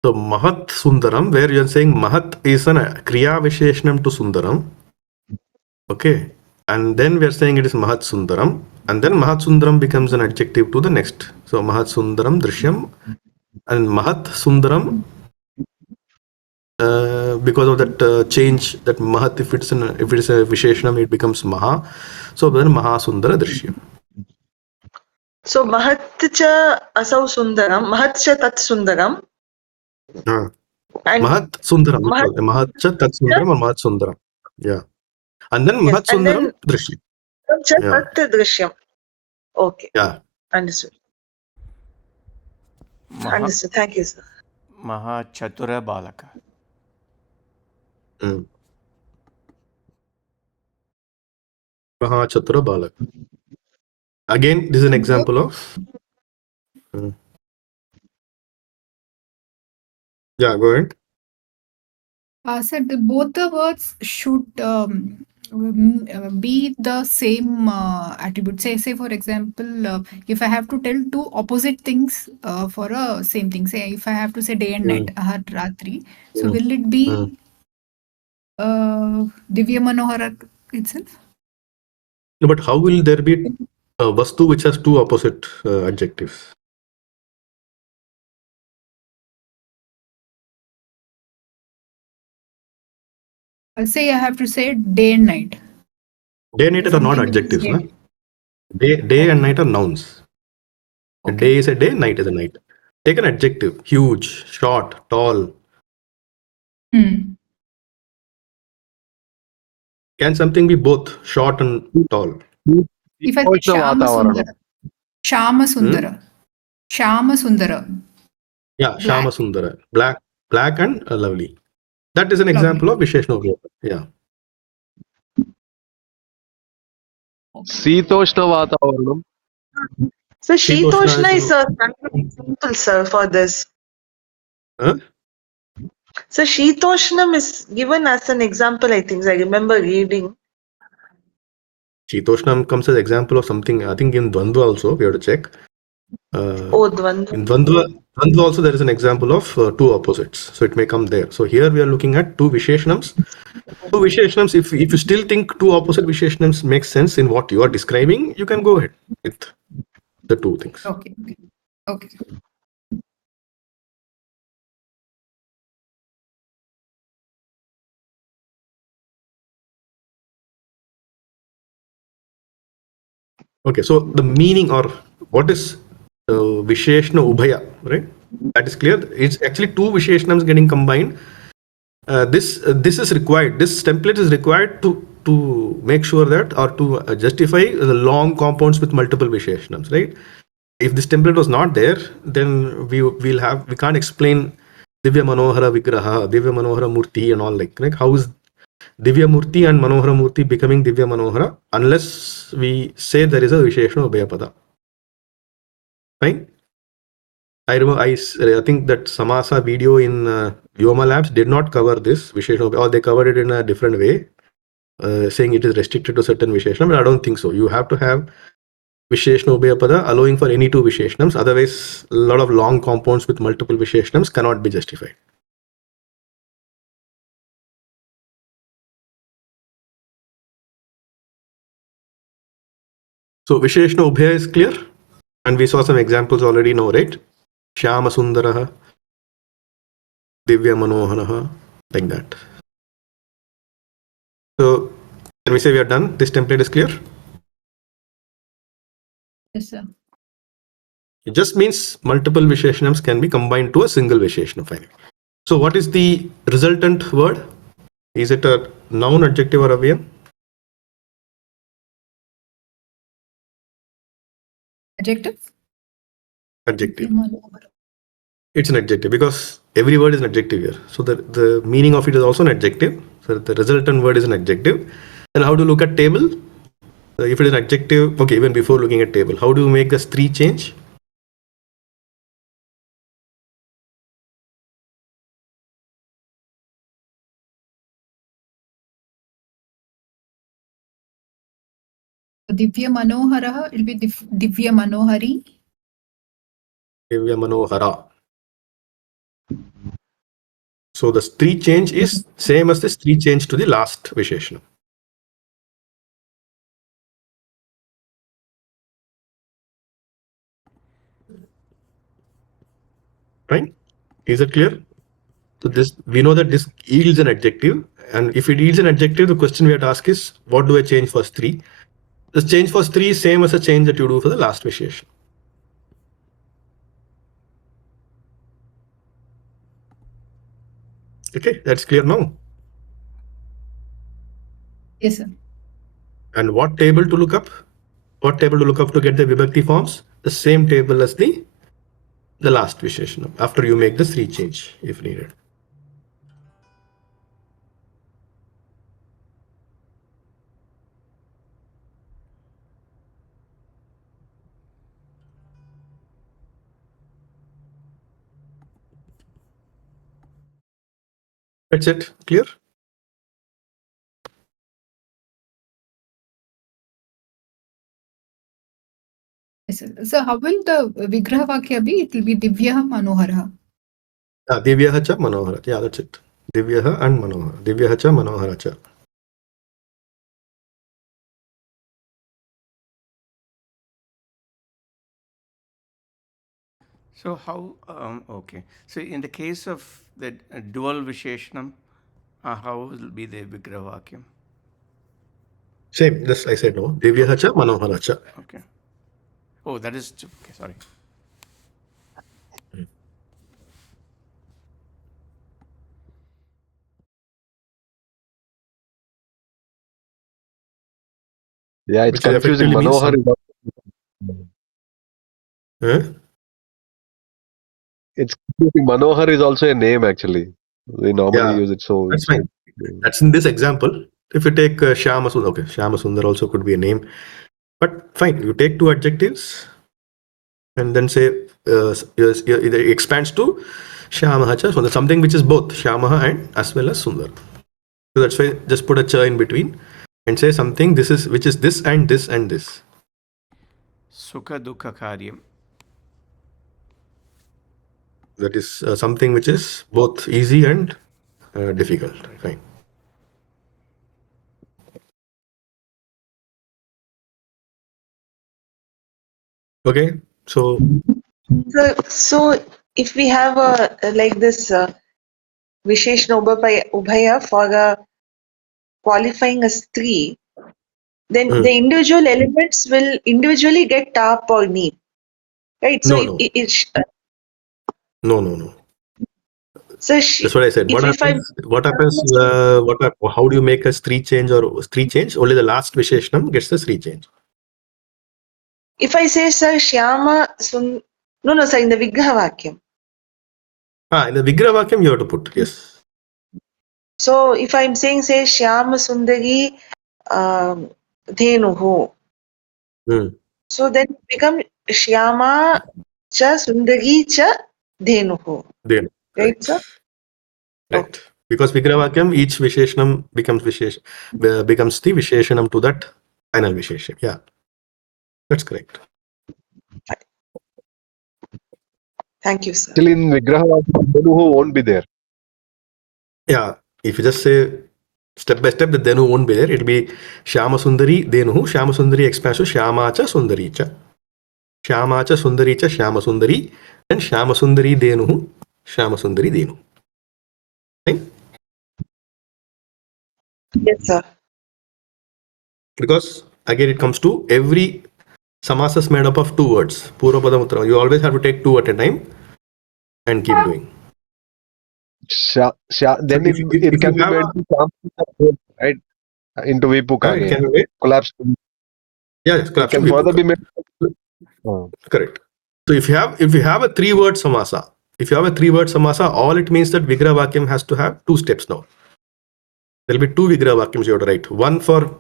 So Mahat Sundaram, where you're saying Mahat is an Kriya Visheshnam to Sundaram. Okay. And then we are saying it is Mahat Sundaram. And then Mahat Sundaram becomes an adjective to the next. So Mahat Sundaram Drishyam. And Mahat Sundaram, because of that change, that Mahat, if it's a Visheshanam, it becomes Maha. So then Maha Sundara Drishyam. So Mahat cha Asau Sundaram, Mahat cha Tat Sundaram. And Mahat Sundaram. Mahat Mahat cha Tat Sundaram or Mahat Sundaram. Yeah. And then yes, Mahat and then Sundaram Drishyam. cha Yeah. Tat Drishyam. Okay. Yeah. Understood. Understood. Thank you, sir. Maha Chatura Balaka. Maha Chatura Balak. Again, this is an example of. Yeah, go ahead. Sir, both the words should be the same attribute. Say for example, if I have to tell two opposite things for a same thing, say if I have to say day and night, Ahar Ratri, so will it be Divya Manohara itself? No, but how will there be a Vastu which has two opposite adjectives? Say I have to say day and night. Day and night are not Something which is adjectives. day. Na? Day and night are nouns. A day is a day, night is a night. Take an adjective. Huge, short, tall. Can something be both short and tall? If I say Shama Sundara. Shama Sundara. Shama Sundara. Yeah, Shama Sundara. Black and lovely. That is an example of Visheshna Ubhayapada. Yeah. Sitoshna Vatavaranam. So Shitoshna Shitoshna is- is a example, sir, for this. Huh? So Shitoshnam is given as an example, I think. I remember reading. Shitoshnam comes as example of something, I think in Dvandva also, we have to check. Oh, Dvandva. In Dvandva also there is an example of two opposites. So it may come there. So here we are looking at two Visheshanams. Two Visheshanams, if you still think two opposite Visheshanams make sense in what you are describing, you can go ahead with the two things. Okay. Okay. Okay, so the meaning or what is Visheshna Ubhaya, right? That is clear. It's actually two Visheshanams getting combined. This is required. This template is required to make sure that or to justify the long compounds with multiple Visheshanams, right? If this template was not there, then we can't explain Divya Manohara Vigraha, Divya Manohara Murti and all like how is Divya Murti and Manohara Murti becoming Divya Manohara unless we say there is a Visheshna Ubhayapada. Fine. I think that Samasa video in Vyoma Labs did not cover this Visheshna, or they covered it in a different way, saying it is restricted to certain Visheshna, but I don't think so. You have to have Visheshna Ubhayapada allowing for any two Visheshnams, otherwise a lot of long compounds with multiple Visheshnams cannot be justified. So Visheshna Ubhaya is clear, and we saw some examples already now, right? Shyama Sundaraha, Divya Manoharaha, like that. So can we say we are done? This template is clear? Yes, sir. It just means multiple Visheshanams can be combined to a single Visheshana finally. So what is the resultant word? Is it a noun, adjective, or avyam? Adjective? Adjective. It's an adjective because every word is an adjective here. So the meaning of it is also an adjective. So the resultant word is an adjective. And how to look at table? If it is an adjective, okay, even before looking at table, how do you make the stree change? Divya Manohara, it will be Divya Manohari. Divya Manohara. So the stree change is same as the stree change to the last Visheshana. Right? Is it clear? So this, we know that this yields an adjective, and if it yields an adjective, the question we have to ask is, what do I change for stree? The change for stree is same as a change that you do for the last Visheshana. Okay, that's clear now. Yes, sir. And what table to look up? What table to look up to get the Vibhakti forms? The same table as the last Visheshana, after you make the stree change if needed. That's it. Clear? Yes, sir. So how will the Vigraha Vakya be? It will be Divya Manohara. Divyaha cha Manohara. Yeah, that's it. Divyaha and Manohara. Divyaha cha Manohara cha. So how, okay. So in the case of the dual Visheshanam, how will be the Vigraha Vakyam? Same, just I said no. Divyaha cha Manohara cha. Okay. Oh, that is, okay, sorry. Yeah, it's Which confusing. effectively means Manohar. Huh? It's confusing. Manohar is also a name actually. We normally Yeah, use it so. that's fine. That's in this example. If you take Shyama Sundar, okay, Shyama Sundar also could be a name. But fine, you take two adjectives, and then say it expands to Shyamaha cha Sundar, something which is both Shyamaha and as well as Sundar. So that's why just put a cha in between and say something which is this and this and this. Sukha dukha karyam. That is something which is both easy and difficult. Fine. Okay, so So if we have a like this Visheshna Ubhaya for qualifying as three, then the individual elements will individually get ta or ni, right? So no. No. So That's what I said. What happens? How do you make a Sri change or Sri change? Only the last Visheshanam gets the Sri change. If I say, sir, Shyama no, sir, in the Vigraha Vakyam. In the Vigraha Vakyam you have to put, yes. So if I'm saying, say, Shyama Sundari Dhenuhu. So then it become Shyama cha Sundari cha Dhenuhu. Right, sir? Right. Okay. Because Vigraha Vakyam, each Visheshanam becomes the Visheshanam to that final Visheshanam. Yeah. That's correct. Thank you, sir. Still in Vigraha, Dhenuhu won't be there. Yeah. If you just say step by step, the Dhenu won't be there. It'll be Shyama Sundari Dhenuhu. Shyama Sundari expands to Shyama cha Sundari cha. Shyama cha Sundari cha Shyama Sundari. And Shyama Sundari Dhenuhu. Shyama Sundari Dhenu. Right? Yes, sir. Because again it comes to every samasa is made up of two words. Purvapadam Uttanam. You always have to take two at a time and keep doing. Then it can be made to right? Into Vipuka. It can be made. Collapse. Yeah, it's collapsed. It can further be made. Correct. So if you have a 3-word samasa, all it means that Vigraha Vakyam has to have 2 steps now. There will be 2 Vigraha Vakyams you have to write. One for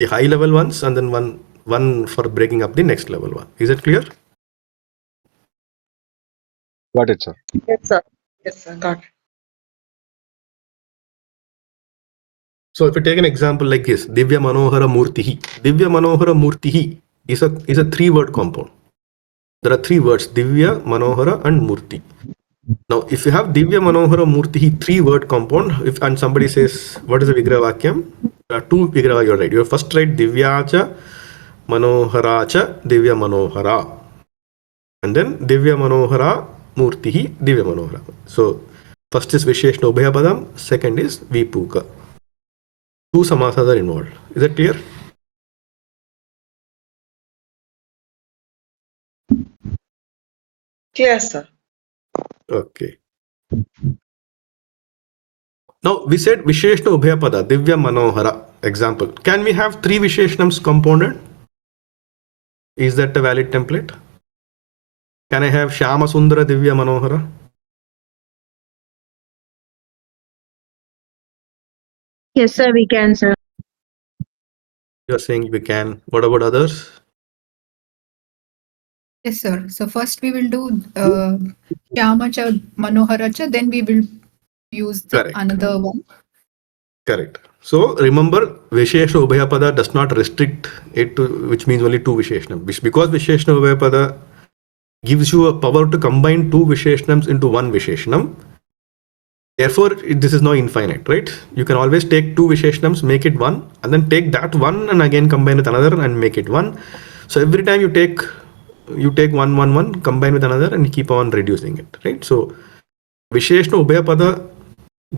the high level ones and then one for breaking up the next level one. Is it clear? Got it, sir. Yes, sir. Yes, sir. Got it. So if you take an example like this, Divya Manohara Murtihi. Divya Manohara Murtihi is a 3-word compound. There are 3 words, Divya, Manohara and Murti. Now, if you have Divya Manohara Murtihi 3-word compound, and somebody says, what is the Vigraha Vakyam? There are 2 Vigraha you write. You first write Divya cha, Manohara cha, Divya Manohara. And then Divya Manohara Murtihi, Divya Manohara. So, first is Visheshna Ubhaya Padam, second is Vipuka. 2 samasas are involved. Is that clear? Clear, sir. Okay. Now we said Visheshna Ubhaya Pada, Divya Manohara. Example. Can we have 3 Visheshanams compounded? Is that a valid template? Can I have Shyama Sundara Divya Manohara? Yes, sir, we can, sir. You are saying we can. What about others? Yes, sir. So first we will do Shyama cha Manohara cha, then we will use another one. Correct. So remember, Visheshna Ubhaya Pada does not restrict it to, which means only 2 Visheshanam. Because Visheshna Ubhaya Pada gives you a power to combine 2 Visheshanams into 1 Visheshanam. Therefore, this is now infinite, right? You can always take 2 Visheshanams, make it 1, and then take that one and again combine with another and make it 1. So every time you take 1, combine with another and keep on reducing it, right? So Visheshna Ubhaya Pada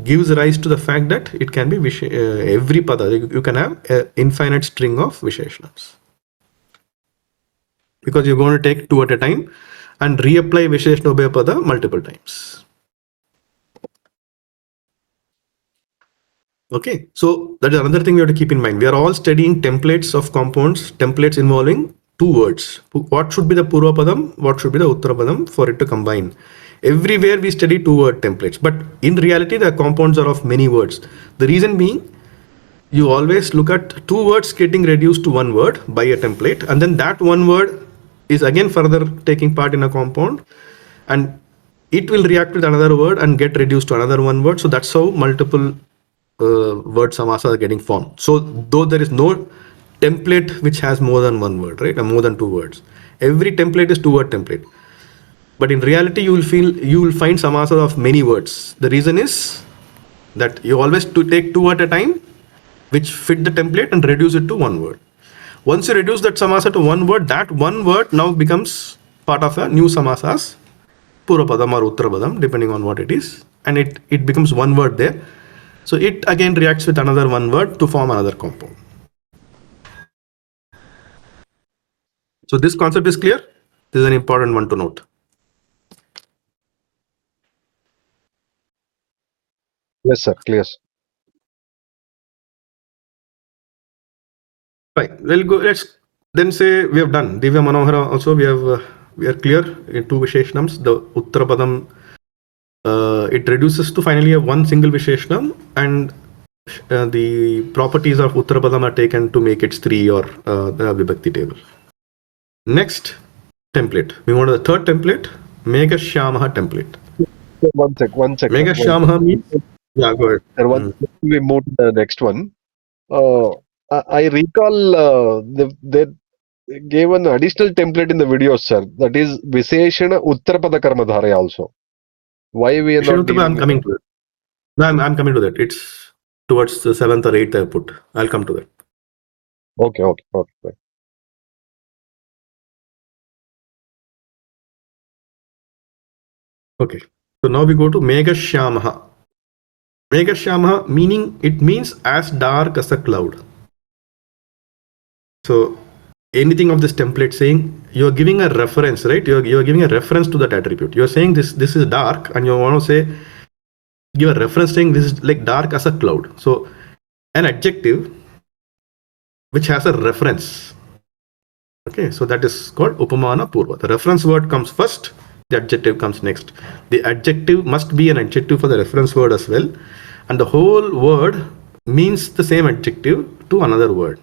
gives rise to the fact that it can be every pada. You can have an infinite string of Visheshanams. Because you're going to take 2 at a time and reapply Visheshna Ubhaya Pada multiple times. Okay, so that is another thing we have to keep in mind. We are all studying templates of compounds, templates involving 2 words. What should be the Purva Padam? What should be the Uttara Padam for it to combine? Everywhere we study 2-word templates, but in reality the compounds are of many words. The reason being, you always look at 2 words getting reduced to 1 word by a template, and then that 1 word is again further taking part in a compound, and it will react with another word and get reduced to another one word. So that's how multiple word samasa are getting formed. So though there is no template which has more than one word, right, or more than two words, every template is two-word template. But in reality, you will find samasa of many words. The reason is that you always take two at a time, which fit the template, and reduce it to one word. Once you reduce that samasa to one word, that one word now becomes part of a new samasas, Purvapadam or Uttarapadam, depending on what it is, and it becomes one word there. So it again reacts with another one word to form another compound. So this concept is clear. This is an important one to note. Yes, sir. Clear. Fine. Well, go. Let's then say we have done Divya Manohara. Also, we are clear in two Visheshanams. The Uttarapadam, it reduces to finally a one single Visheshanam, and the properties of Uttarapadam are taken to make it three or the Vibhakti table. Next template. We want the third template, Megha-Shyamaha template. One sec. Megha-Shyamaha means, yeah, go ahead. Sir, once we move to the next one, I recall they gave an additional template in the video, sir. That is Visheshana Uttarapada Karmadhara also. Why we are not dealing I'm with coming to it. No, I'm coming to that. It's towards the 7th or 8th I put. I'll come to that. Okay. Okay. So now we go to Megha-Shyamaha. Megha-Shyamaha meaning, it means as dark as a cloud. So anything of this template saying, you're giving a reference, right? You're giving a reference to that attribute. You're saying this is dark, and you want to say, give a reference saying this is like dark as a cloud. So an adjective which has a reference. Okay, so that is called Upamana Purva. The reference word comes first, the adjective comes next. The adjective must be an adjective for the reference word as well, and the whole word means the same adjective to another word.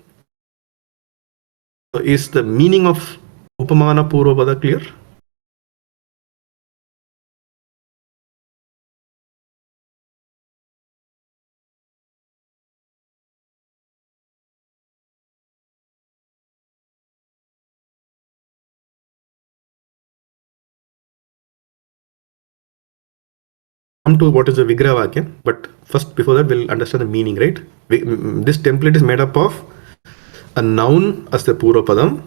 So is the meaning of Upamana Purvapada clear? Come to what is the Vigraha Vakya, but first before that we'll understand the meaning, right? This template is made up of a noun as the Purvapadam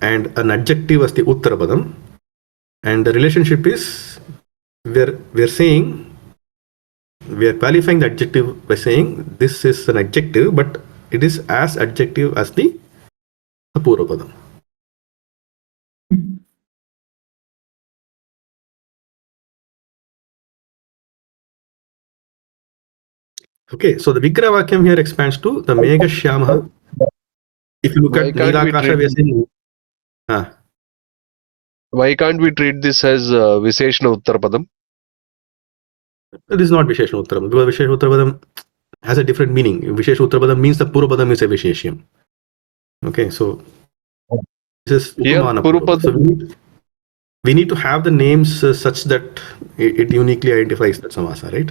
and an adjective as the Uttarapadam, and the relationship is we're saying, we are qualifying the adjective by saying this is an adjective, but it is as adjective as the Purvapadam. Okay, so the Vigraha Vakyam here expands to the Megha-Shyamaha. If you look at Neelakasha, we are saying, Why can't we treat this as Visheshana Uttarapadam? this is not Visheshana Uttarapadam, because Visheshana Uttarapadam has a different meaning. Visheshana Uttarapadam means the Purvapadam is a Visheshyam. Okay, so this is Upamana Purva. So we need to have the names such that it uniquely identifies that samasa, right?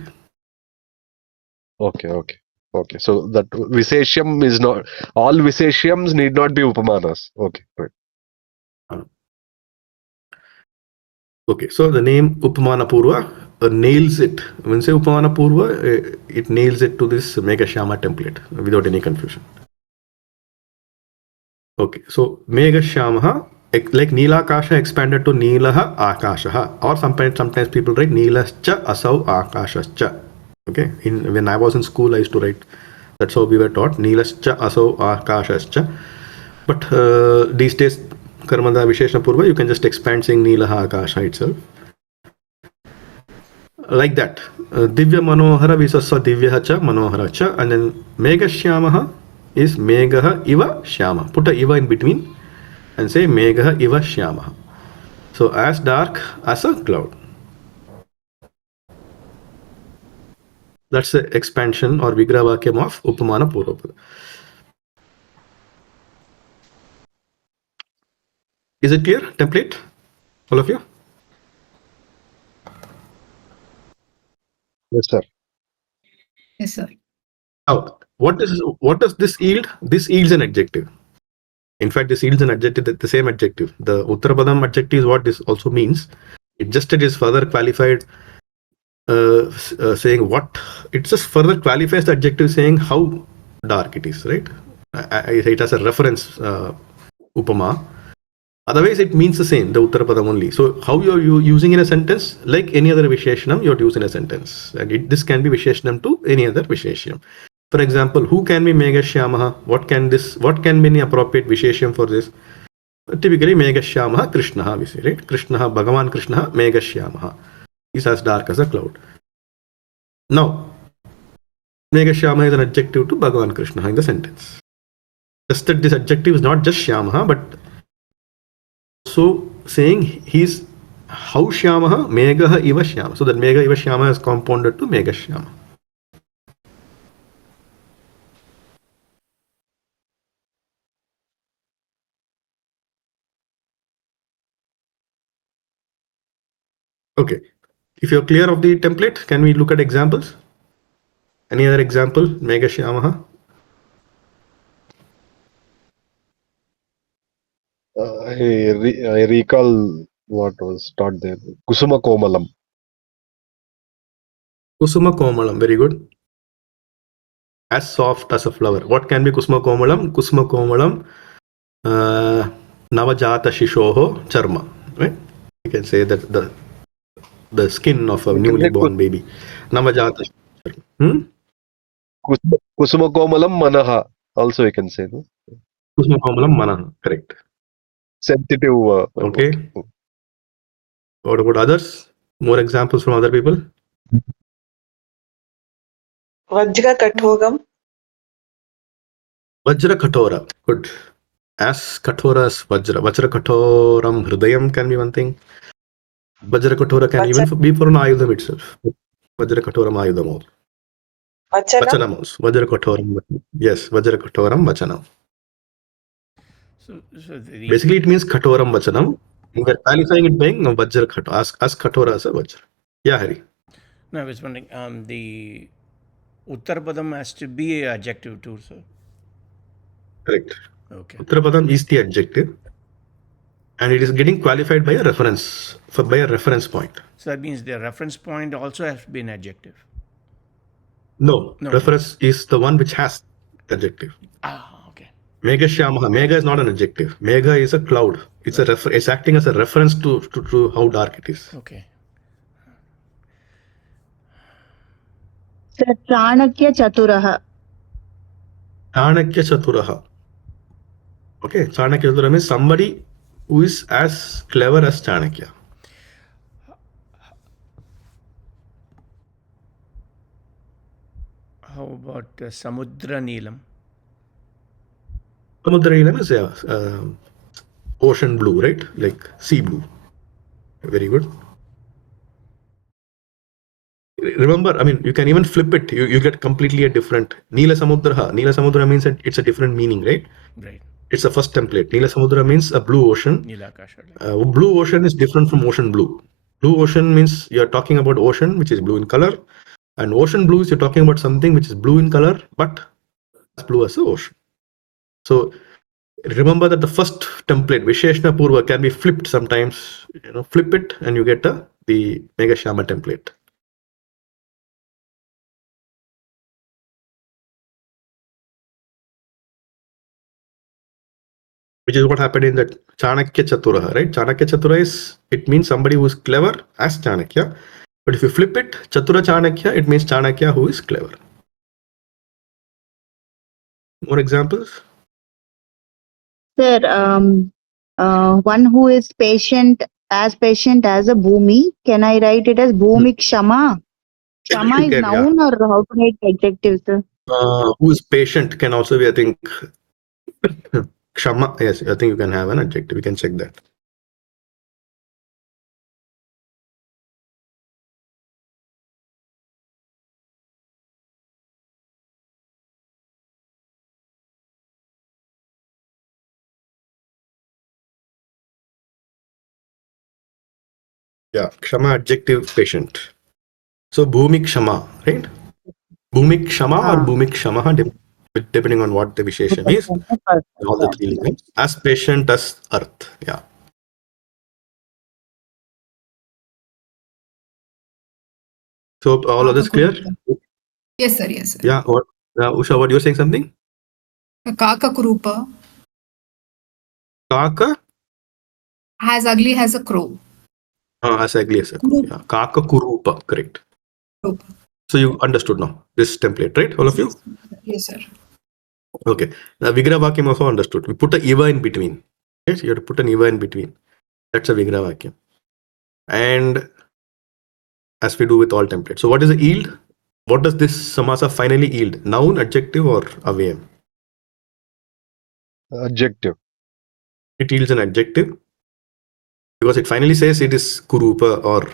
Okay. So that Visheshyam is not, all Visheshyams need not be Upamanas. Okay, right. Okay, so the name Upamana Purva nails it. When say Upamana Purva, it nails it to this Megha-Shyama template without any confusion. Okay, so Megha-Shyamaha, like Neelakasha expanded to Neelaha Akashaha, or sometimes people write Neelascha Asau Akashascha. Okay, when I was in school, I used to write, that's how we were taught, Neelascha Asau Akashascha. But these days, Karmada Visheshana Purva, you can just expand saying Neelaha Akasha itself. Like that. Divya Manohara Visasa Divya Cha Manohara Cha, and then Megha-Shyamaha is Megha Iva Shyama. Put a Iva in between and say Megha Iva Shyama. So as dark as a cloud. That's the expansion or Vigraha Vakyam of Upamana Purvapada. Is it clear? Template? All of you? Yes, sir. Yes, sir. Now, what does this yield? This yields an adjective. In fact, this yields an adjective, the same adjective. The Uttarapadam adjective is what this also means. It is further qualified, saying what, it just further qualifies the adjective, saying how dark it is, right? I say it as a reference, upama. Otherwise, it means the same, the Uttarapadam only. So, how you using in a sentence? Like any other Visheshanam, you're using in a sentence. And this can be Visheshanam to any other Visheshanam. For example, who can be Meghashyamaha? What can be any appropriate Visheshanam for this? Typically, Meghashyamaha Krishnaha, we say, right? Krishnaha, Bhagavan Krishnaha, Meghashyamaha. He's as dark as a cloud. Now, Meghashyamaha is an adjective to Bhagavan Krishnaha in the sentence. Just that this adjective is not just Shyamaha, but so saying he's how Shyamaha, Megha iva Shyama. So that Megha iva Shyama is compounded to Meghashyama. Okay. If you're clear of the template, can we look at examples? Any other example? Meghashyamaha. I recall what was taught there. Kusuma Komalam. Kusuma Komalam. Very good. As soft as a flower. What can be Kusuma Komalam? Kusuma Komalam. Navajata Shishoho Charma. Right? You can say that the skin of a We can newly say born baby. Navajata Shishoho. Kusuma Komalam Manaha. Also, we can say. No? Kusuma Komalam Manaha. Correct. Sensitive. Okay. What about others? More examples from other people? Vajra Kathogam. Vajra Kathora. Good. As Kathora as Vajra. Vajra Kathoram Hridayam can be one thing. Vajra Kathora can even be for an Ayudham itself. Vajra Kathoram Ayudham also. Vachanam also. Vajra Kathoram. Yes, Vajra Kathoram Vachanam. So the Basically, it means Kathoram Vachanam. We are qualifying it being Vajra Kathora. As Kathora as a Vajra. Yeah, Hari. no, I was wondering, the Uttarapadam has to be an adjective too, sir. Correct. Okay. Uttarapadam is the adjective. And it is getting qualified by a reference, by a reference point. So that means the reference point also has to be an adjective. No, No. reference is the one which has adjective. Okay. Meghashyamaha. Megha is not an adjective. Megha is a cloud. It's it's acting as a reference to how dark it is. Okay. Sir, Chanakya Chaturaha. Chanakya Chaturaha. Okay, Chanakya Chaturaha means somebody who is as clever as Chanakya. How about Samudra Neelam? Samudra Neelam is ocean blue, right? Like sea blue. Very good. Remember, I mean, you can even flip it. You get completely a different Neela Samudra. Neela Samudra means that it's a different meaning, right? Right. It's the first template. Neela Samudra means a blue ocean. Nilakasha. Blue ocean is different from ocean blue. Blue ocean means you're talking about ocean, which is blue in color. And ocean blue is you're talking about something which is blue in color, but as blue as the ocean. So remember that the first template, Visheshna Purva, can be flipped sometimes. Flip it and you get the Meghashyama template. Which is what happened in that Chanakya Chaturaha, right? Chanakya Chatura it means somebody who is clever as Chanakya. But if you flip it, Chatura Chanakya, it means Chanakya who is clever. More examples? Sir, one who is patient as a Bhumi. Can I write it as Bhumi Kshama? Kshama is Can, yeah. noun or how to write adjective, sir? Who is patient can also be, I think, Kshama. Yes, I think you can have an adjective. We can check that. Yeah, Kshama adjective patient. So Bhumi Kshama, right? Bhumi Kshama or Bhumi Kshama, depending on what the Vishesham is. All the three lingams. As patient as earth. Yeah. So all others clear? Yes, sir. Yes, sir. Yeah. What? Usha, what you're saying something? Kaka Kurupa Kaka? has ugly as a crow. As ugly as a crow. Yeah. Kaka Kurupa, correct. Kurupa. So you understood now this template, right? All of you? Yes, sir. Okay. Now Vigraha Vakyam also understood. We put a Iva in between. Yes, you have to put an Iva in between. That's a Vigraha Vakyam. And as we do with all templates. So what is the yield? What does this samasa finally yield? Noun, adjective, or avyam? Adjective. It yields an adjective because it finally says it is Kurupa or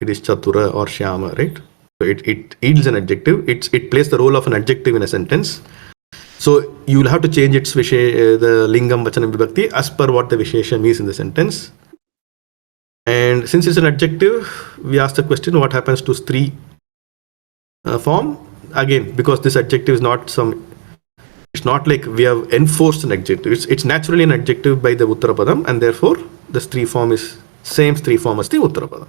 it is Chatura or Shyama, right? So it yields an adjective. It plays the role of an adjective in a sentence. So you will have to change its the lingam, vachanam, vibhakti as per what the vishesham is in the sentence. And since it's an adjective, we ask the question: what happens to Stri form? Again, because this adjective is not some. It's not like we have enforced an adjective. It's naturally an adjective by the Uttarapadam, and therefore the Stri form is same Stri form as the Uttarapadam.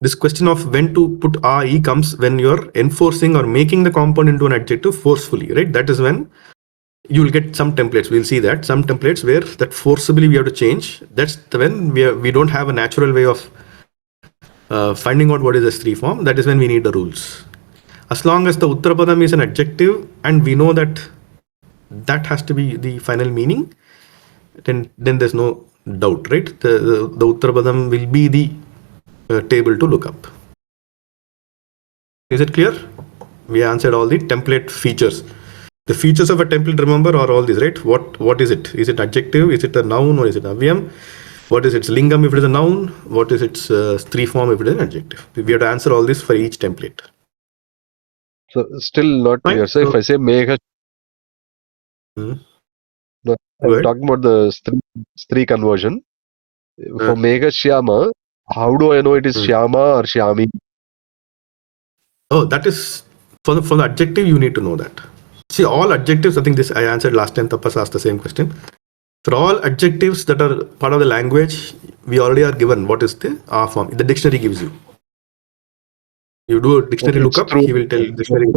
This question of when to put a comes when you're enforcing or making the compound into an adjective forcefully, right? That is when you will get some templates. We'll see that some templates where that forcibly we have to change. That's when we don't have a natural way of finding out what is the Stri form. That is when we need the rules. As long as the Uttarapadam is an adjective and we know that that has to be the final meaning, then there's no doubt, right? The Uttarapadam will be the table to look up. Is it clear? We answered all the template features. The features of a template, remember, are all these, right? What is it? Is it adjective? Is it a noun or is it avyam? What is its lingam if it is a noun? What is its Stri form if it is an adjective? We have to answer all this for each template. So still not Fine. clear. So if I say Megha, Hmm. no, Go I'm ahead. talking about the Stri conversion. For Megha Shyama, how do I know it is Shyama or Shyami? Oh, that is for the adjective. You need to know that. See, all adjectives. I think this I answered last time. Tapas asked the same question. For all adjectives that are part of the language, we already are given what is the form. The dictionary gives you. You do a dictionary lookup. He will tell dictionary.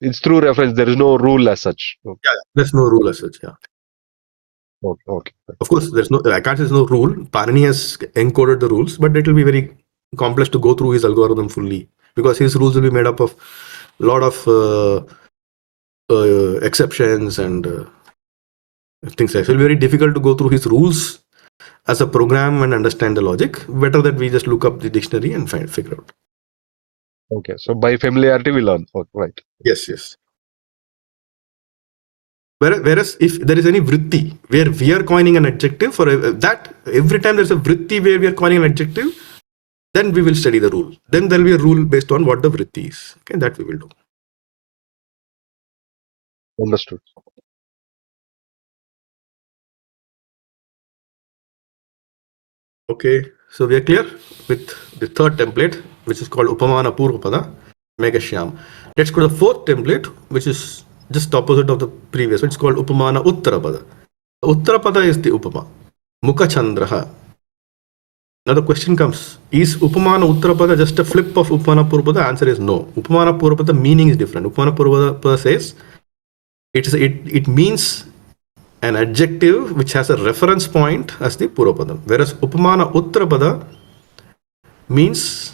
It's through reference. There is no rule as such. Okay. Yeah, there's no rule as such. Yeah. Okay. Of course, I can't say there's no rule. Panini has encoded the rules, but it will be very complex to go through his algorithm fully because his rules will be made up of a lot of exceptions and things like that. It will be very difficult to go through his rules as a program and understand the logic. Better that we just look up the dictionary and figure out. Okay. So by familiarity, we learn. Okay, right. Yes. Whereas if there is any vritti where we are coining an adjective for that, every time there's a vritti where we are coining an adjective, then we will study the rule. Then there will be a rule based on what the vritti is. Okay, that we will do. Understood. Okay, so we are clear with the third template, which is called Upamana Purvapada, Meghashyam. Let's go to the fourth template, which is just opposite of the previous. It's called Upamana Uttarapada. Uttarapada is the Upama. Mukha Chandraha. Now the question comes, is Upamana Uttarapada just a flip of Upamana Purvapada? Answer is no. Upamana Purvapada meaning is different. Upamana Purvapada says it means an adjective which has a reference point as the Purvapadam. Whereas Upamana Uttarapada means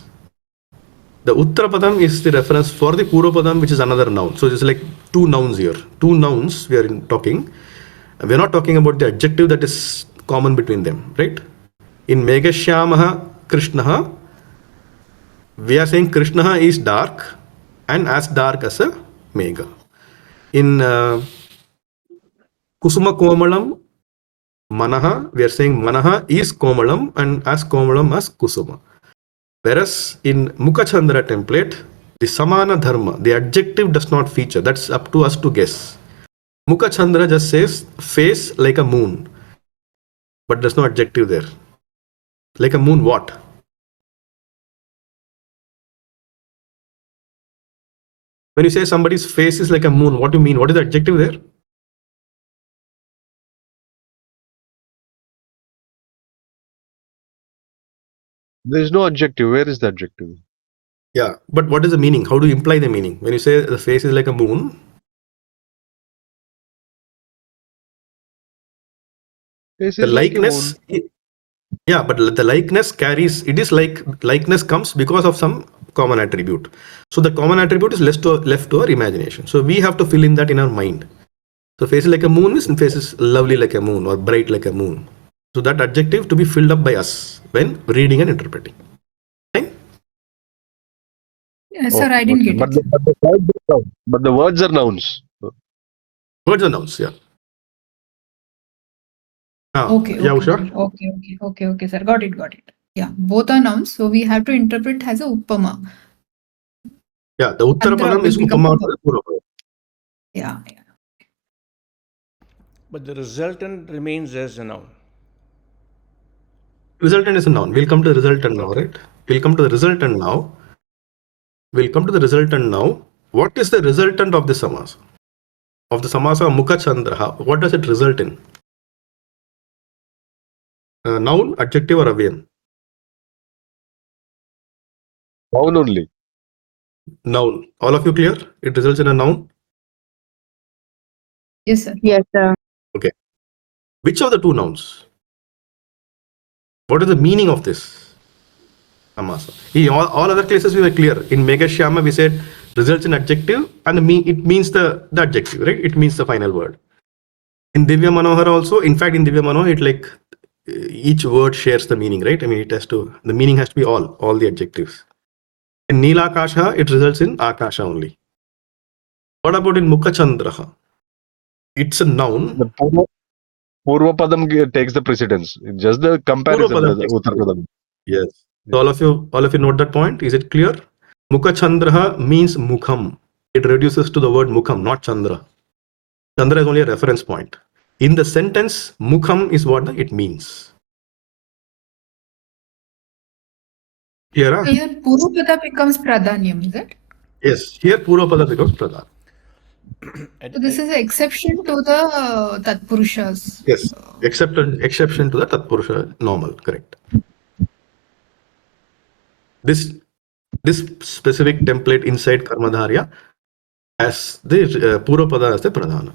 the Uttarapadam is the reference for the Purvapadam, which is another noun. So it's like two nouns here. Two nouns we are talking. We're not talking about the adjective that is common between them, right? In Meghashyamaha Krishnaha, we are saying Krishnaha is dark and as dark as a Megha. In Kusuma Komalam Manaha, we are saying Manaha is Komalam and as Komalam as Kusuma. Whereas in Mukhachandra template, the Samana Dharma, the adjective does not feature. That's up to us to guess. Mukha Chandra just says face like a moon, but there's no adjective there. Like a moon, what? When you say somebody's face is like a moon, what do you mean? What is the adjective there? There is no adjective. Where is the adjective? Yeah, but what is the meaning? How do you imply the meaning? When you say the face is like a moon, Face the is like a likeness, moon. yeah, but the likeness carries, it is like likeness comes because of some common attribute. So the common attribute is left to our imagination. So we have to fill in that in our mind. So face is like a moon means face is lovely like a moon or bright like a moon. So that adjective to be filled up by us when reading and interpreting. Right? Sir, I didn't get But it. but the words are nouns. Words are nouns, yeah. Okay, Yeah, okay, Usha? sir. Okay, sir. Got it. Yeah, both are nouns, so we have to interpret as a uppama. Yeah, the Uttarapadam is will become Upama Upama. to the Purvapadam. Yeah. But the resultant remains as a noun. Resultant is a noun. We'll come to the resultant now, right? We'll come to the resultant now. What is the resultant of the samasa? Of the samasa Mukha Chandra, what does it result in? Noun, adjective, or avyan? Noun only. Noun. All of you clear? It results in a noun. Yes, sir. Yes, sir. Which of the two nouns? What is the meaning of this samasa? In all other cases we were clear. In Megha-Shyama we said results in adjective and it means the adjective, right? It means the final word. In Divya Manohara also, in fact in Divya Manohara it like each word shares the meaning, right? I mean the meaning has to be all the adjectives. In Neela Akasha it results in Akasha only. What about in Mukha Chandra? It's a noun. The Purvapadam takes the precedence. It's just the comparison. Purvapadam The takes Uttarapadam. Yes. So all of you note that point. Is it clear? Mukha Chandra means Mukham. It reduces to the word Mukham, not Chandra. Chandra is only a reference point. In the sentence, Mukham is what it means. Here, Here, Purvapada becomes Pradhanyam, is it? yes. Here, Purvapada becomes Pradhan. So this is an exception to the Tatpurushas. Yes. Exception to the Tatpurusha normal. Correct. This specific template inside Karmadharya as the Purvapada as the Pradhana.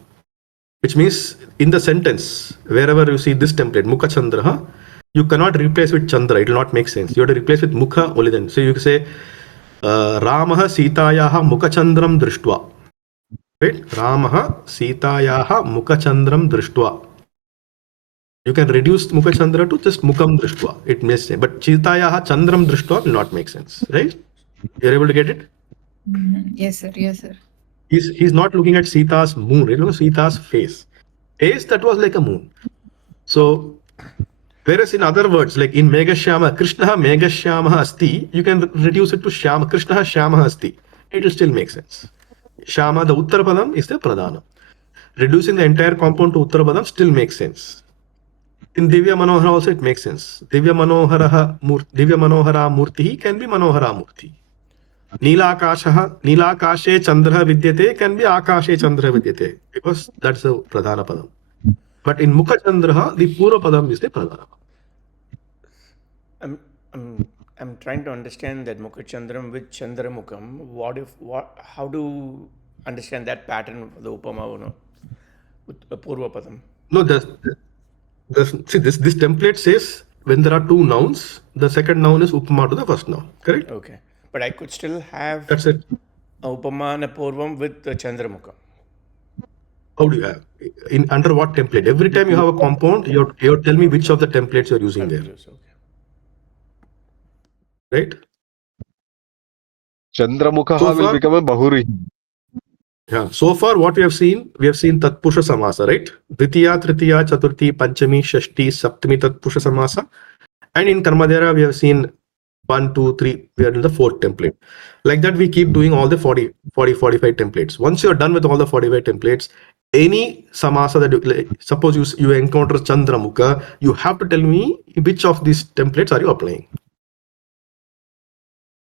Which means in the sentence, wherever you see this template, Mukha Chandra, you cannot replace with Chandra. It will not make sense. You have to replace with Mukha only then. So you can say, Ramaha Sitayaha Mukha Chandram Drishtva. Right? Ramaha Sitayaha Mukha Chandram Drishtva. You can reduce Mukha Chandra to just Mukham Drishtva. It makes sense. But Sitayaha Chandram Drishtva will not make sense. Right? You're able to get it? Yes, sir. He's not looking at Sita's moon, Sita's face. Face that was like a moon. So, whereas in other words, like in Megha-Shyama, Krishna Megha-Shyama Asti, you can reduce it to Shyama, Krishna Shyama Asti. It will still make sense. Shyama, the Uttarapadam, is the Pradhana. Reducing the entire compound to Uttarapadam still makes sense. In Divya Manohara also it makes sense. Divya Manohara Murti can be Manohara Murti. Neela Akashe Chandra Vidyate can be Akashe Chandra Vidyate because that's the Pradhana Padam. But in Mukha Chandra, the Purva Padam is the Pradhana. I'm trying to understand that Mukha Chandram with Chandra Mukham. How to understand that pattern of the Upama with Purva Padam? No, see this template says when there are two nouns, the second noun is Upama to the first noun. Correct? Okay. But I could still have That's it. a Upama and a Purvam with the Chandra Mukham. How do you have? Under what template? Every time you have a compound, you have to tell me which of the templates you're using there. Okay. Right? Chandramukha will become a Bahuri. Yeah. So far, what we have seen Tatpurusha Samasa, right? Dvitiya, Tritiya, Chaturthi, Panchami, Shashti, Saptami Tatpurusha Samasa. And in Karmadharya, we have seen 1, 2, 3. We are in the fourth template. Like that, we keep doing all the 45 templates. Once you're done with all the 45 templates, any samasa that suppose you encounter Chandramukha, you have to tell me which of these templates are you applying.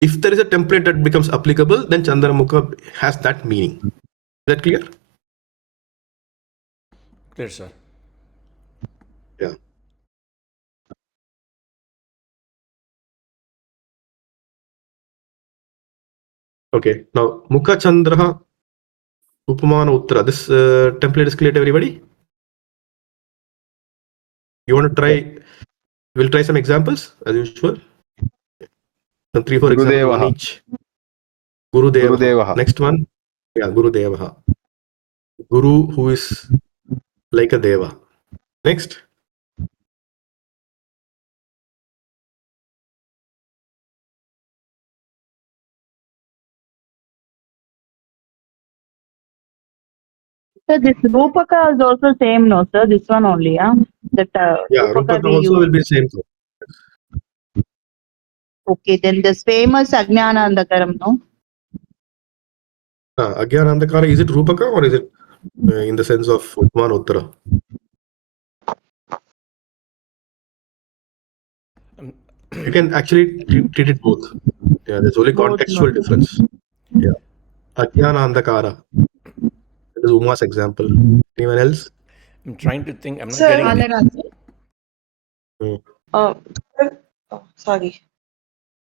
If there is a template that becomes applicable, then Chandramukha has that meaning. Is that clear? Clear, sir. Yeah. Okay. Now, Mukha Chandraha Upamana Uttara. This template is clear to everybody? You want to try? We'll try some examples as usual. Some 3-4 examples on each. Gurudevaha. Gurudevaha. Next one. Yeah, Gurudevaha. Guru who is like a deva. Next. So this Rupaka is also same, no, sir? This one only, yeah? That Yeah, Rupaka Rupaka we also use. will be same thing. Okay, then this famous Ajnanandakaram, no? Agyanandakara, is it Rupaka or is it in the sense of Upamana Uttara? You can actually treat it both. Yeah, there's only Both, contextual no. difference. Yeah. Ajnanandakara. That is Uma's example. Anyone else? I'm trying to think. I'm not Sir. getting it. Sorry.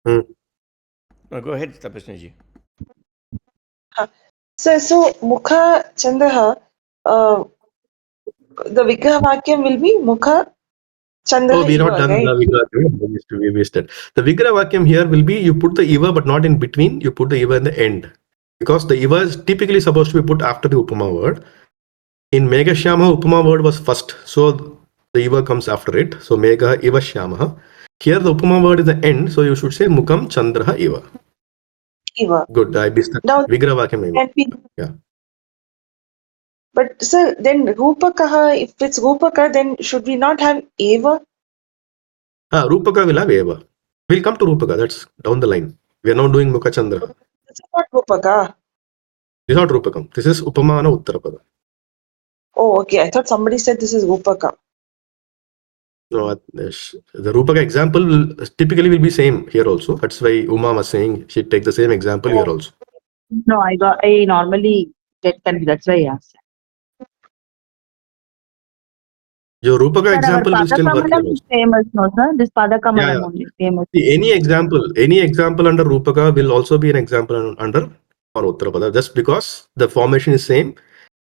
No, go ahead, Tapasniji. So Mukha Chandraha, the Vigraha Vakyam will be Mukha Chandraha. Oh, we're not Iva, done right? the Vigraha. We missed it. The Vigraha Vakyam here will be you put the Iva but not in between. You put the Iva in the end. Because the Iva is typically supposed to be put after the Upama word. In Megha Shyamaha, Upama word was first. So the Iva comes after it. So Megha Iva Shyamaha. Here the Upama word is the end. So you should say Mukam Chandraha Iva. Iva. Good. I missed that. Now, Vigraha Vakyam. Yeah. But sir, then Rupakaha, if it's Rupaka, then should we not have Eva? Rupaka will have Eva. We'll come to Rupaka. That's down the line. We are now doing Mukha Chandraha. This is not Rupaka. This is not Rupakam. This is Upamana Uttarapada. Oh, okay. I thought somebody said this is Rupaka. No, the Rupaka example typically will be same here also. That's why Uma was saying she'd take the same example here also. No, I normally get confused. That's why I asked. Your Rupaka Sir, our example will still work here Padakamalam is also. famous, no, sir? This Padakamalam Yeah. only famous. See, any example under Rupaka will also be an example under Uttarapada, just because the formation is same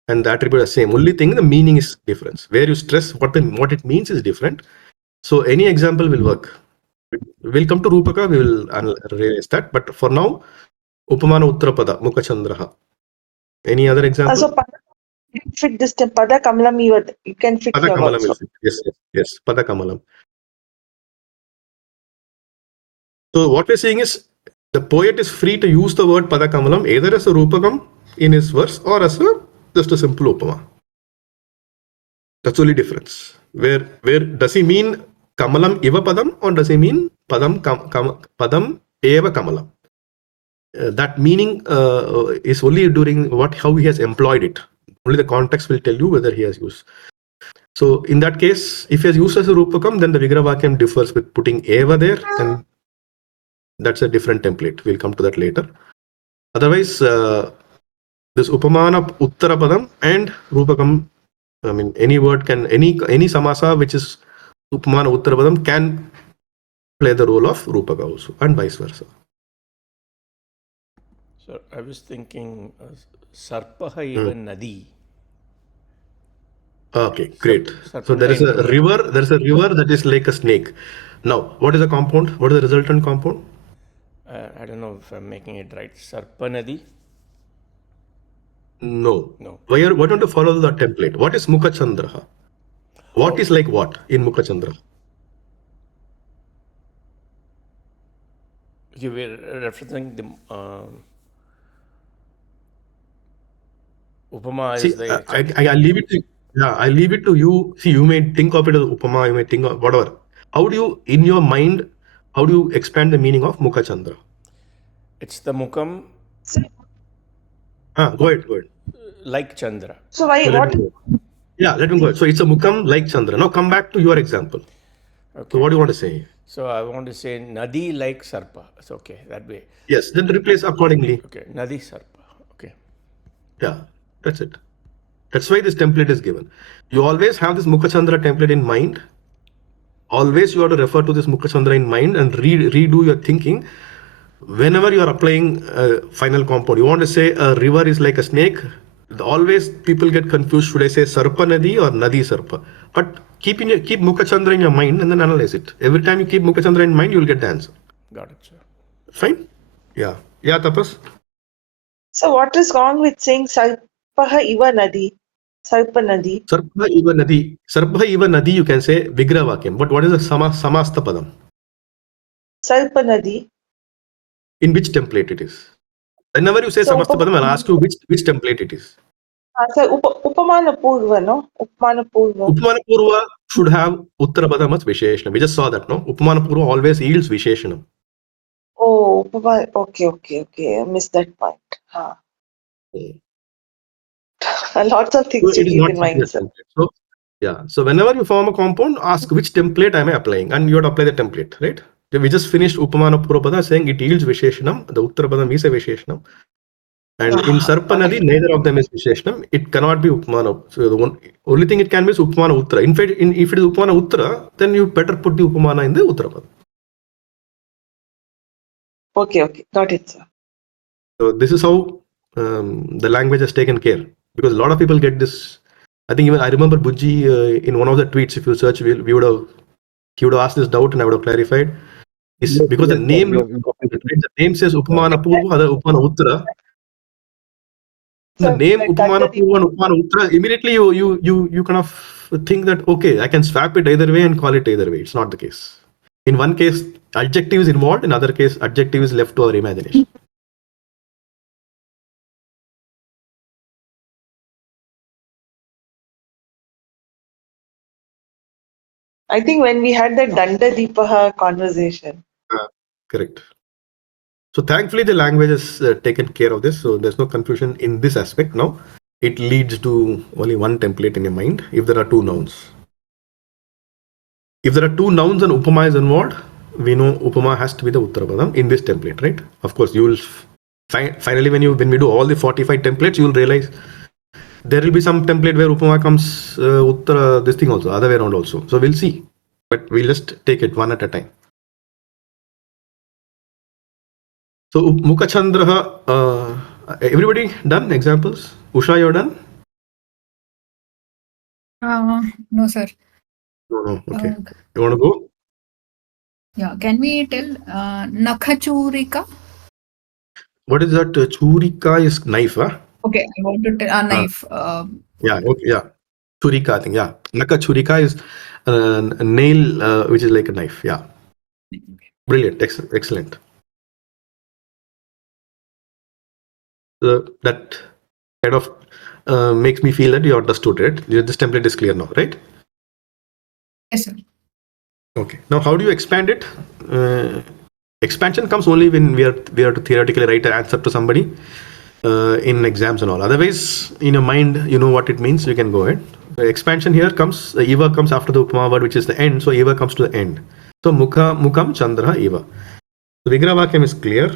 and the attribute is same. Only thing, the meaning is different. Where you stress what it means is different. So any example will work. We'll come to Rupaka, we will realize that. But for now, Upamana Uttarapada, Mukha Chandraha. Any other example? So you can fit this to Pada Kamalam, you can fit Pada here Kamalam also. will fit. Yes. Pada Kamalam. So what we're saying is the poet is free to use the word Pada Kamalam either as a Rupakam in his verse or as just a simple Upama. That's only difference. Where does he mean Kamalam Iva Padam or does he mean Padam Eva Kamalam? That meaning is only during how he has employed it. Only the context will tell you whether he has used. So in that case, if he has used as a Rupakam, then the Vigraha Vakyam differs with putting Eva there, then that's a different template. We'll come to that later. Otherwise, this Upamana Uttarapadam and Rupakam, I mean, any word can, any samasa which is Upamana Uttarapadam can play the role of Rupaka also, and vice versa. So I was thinking Sarpaha eva Nadi. Okay, great. Serpentine So there is a river that is like a snake. Now, what is the compound? What is the resultant compound? I don't know if I'm making it right. Sarpanadi? No. No. Why don't you follow the template? What is Mukha Chandraha? What is like what in Mukha Chandraha? You were referencing the Upama See, is the... I leave it to I leave it to you. See, you may think of it as Upama, you may think of whatever. How do you, in your mind, how do you expand the meaning of Mukha Chandra? It's the Mukam. Go ahead. like Chandra. So why, So let what? me go. Yeah, let me go. So it's a Mukham like Chandra. Now come back to your example. Okay. So what do you want to say? So I want to say Nadi like Sarpa. It's okay that way. Yes, then replace accordingly. Okay, Nadi Sarpa. Okay. Yeah, that's it. That's why this template is given. You always have this Mukha Chandra template in mind. Always you have to refer to this Mukha Chandra in mind and redo your thinking. Whenever you are applying final compound, you want to say a river is like a snake. Always people get confused. Should I say Sarpa Nadi or Nadi Sarpa? But keep Mukha Chandra in your mind and then analyze it. Every time you keep Mukha Chandra in mind, you will get the answer. Got it, sir. Fine? Yeah. Yeah, Tapas? So what is wrong with saying Sarpaha Iva Nadi? Sarpa Nadi. Sarpa Iva Nadi. Sarpa Iva Nadi, you can say Vigraha Vakyam. But what is the Samasta Padam? Sarpa Nadi. In which template it is? Whenever you say So, Samasta Padam, I'll ask you which template it is. Sir, Upamana Purva, no? Upamana Purva. Upamana Purva should have Uttara Padam as Visheshanam. We just saw that, no? Upamana Purva always yields Visheshanam. Oh, okay. I missed that point. Huh. Lots of So things to it is keep not in mind, simply a sir. template. So, yeah. So whenever you form a compound, ask which template am I applying, and you have to apply the template, right? We just finished Upamana Purvapada saying it yields Visheshanam. The Uttara Padam is a Visheshanam. And in Sarpanadi, neither of them is Visheshanam. It cannot be Upamana. So the only thing it can be is Upamana Uttara. In fact, if it is Upamana Uttara, then you better put the Upamana in the Uttara Padam. Okay. Got it, sir. So this is how the language has taken care, because a lot of people get this. I think even I remember Bujji in one of the tweets, if you search, he would have asked this doubt and I would have clarified. Is because the name the name says Upamana Purva, other Upamana Uttara. The So, name like Upamana Gandhari- Purva and Upamana Uttara, immediately you kind of think that okay, I can swap it either way and call it either way. It's not the case. In one case, adjective is involved. In other case, adjective is left to our imagination. I think when we had that Danda Deepaha conversation. Correct. So thankfully, the language has taken care of this. So there's no confusion in this aspect now. It leads to only one template in your mind if there are two nouns. If there are two nouns and Upama is involved, we know Upama has to be the Uttara Padam in this template, right? Of course, you will finally when we do all the 45 templates, you will realize there will be some template where Upama comes Uttara, this thing also, other way around also. So we'll see. But we'll just take it one at a time. So Mukha Chandra, everybody done? Examples? Usha, you're done? No, sir. No. Okay. Uh, You want to go? Yeah, can we tell Nakhachurika? What is that? Churika is knife, huh? Okay, I want to tell a knife. Yeah, okay, yeah. Churika, I think, yeah. Naka Churika is a nail, which is like a knife, yeah. Brilliant, excellent. That kind of makes me feel that you understood it. This template is clear now, right? Yes, sir. Okay. Now, how do you expand it? Expansion comes only when we are to theoretically write an answer to somebody in exams and all. Otherwise, in your mind, you know what it means. You can go ahead. The expansion here comes. Eva comes after the Upama word, which is the end. So Eva comes to the end. So Mukam Chandra Eva. So Vigraha Vakyam is clear.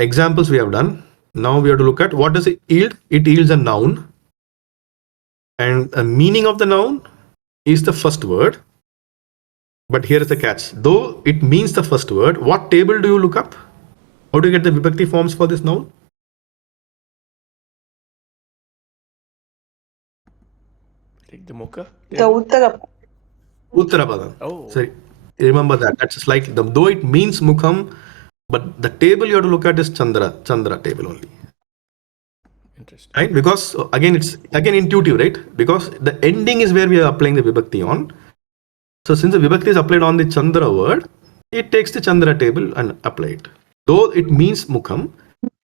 Examples we have done. Now we have to look at what does it yield. It yields a noun, and a meaning of the noun is the first word. But here is the catch. Though it means the first word, what table do you look up? How do you get the vibhakti forms for this noun? Take the Mukha. The Uttara. Uttarapadam. Oh. Sorry, remember that. That's slightly, though it means Mukham, but the table you have to look at is Chandra table only. Interesting. Right? Because again, it's intuitive, right? Because the ending is where we are applying the vibhakti on. So since the vibhakti is applied on the Chandra word, it takes the Chandra table and apply it. Though it means Mukham,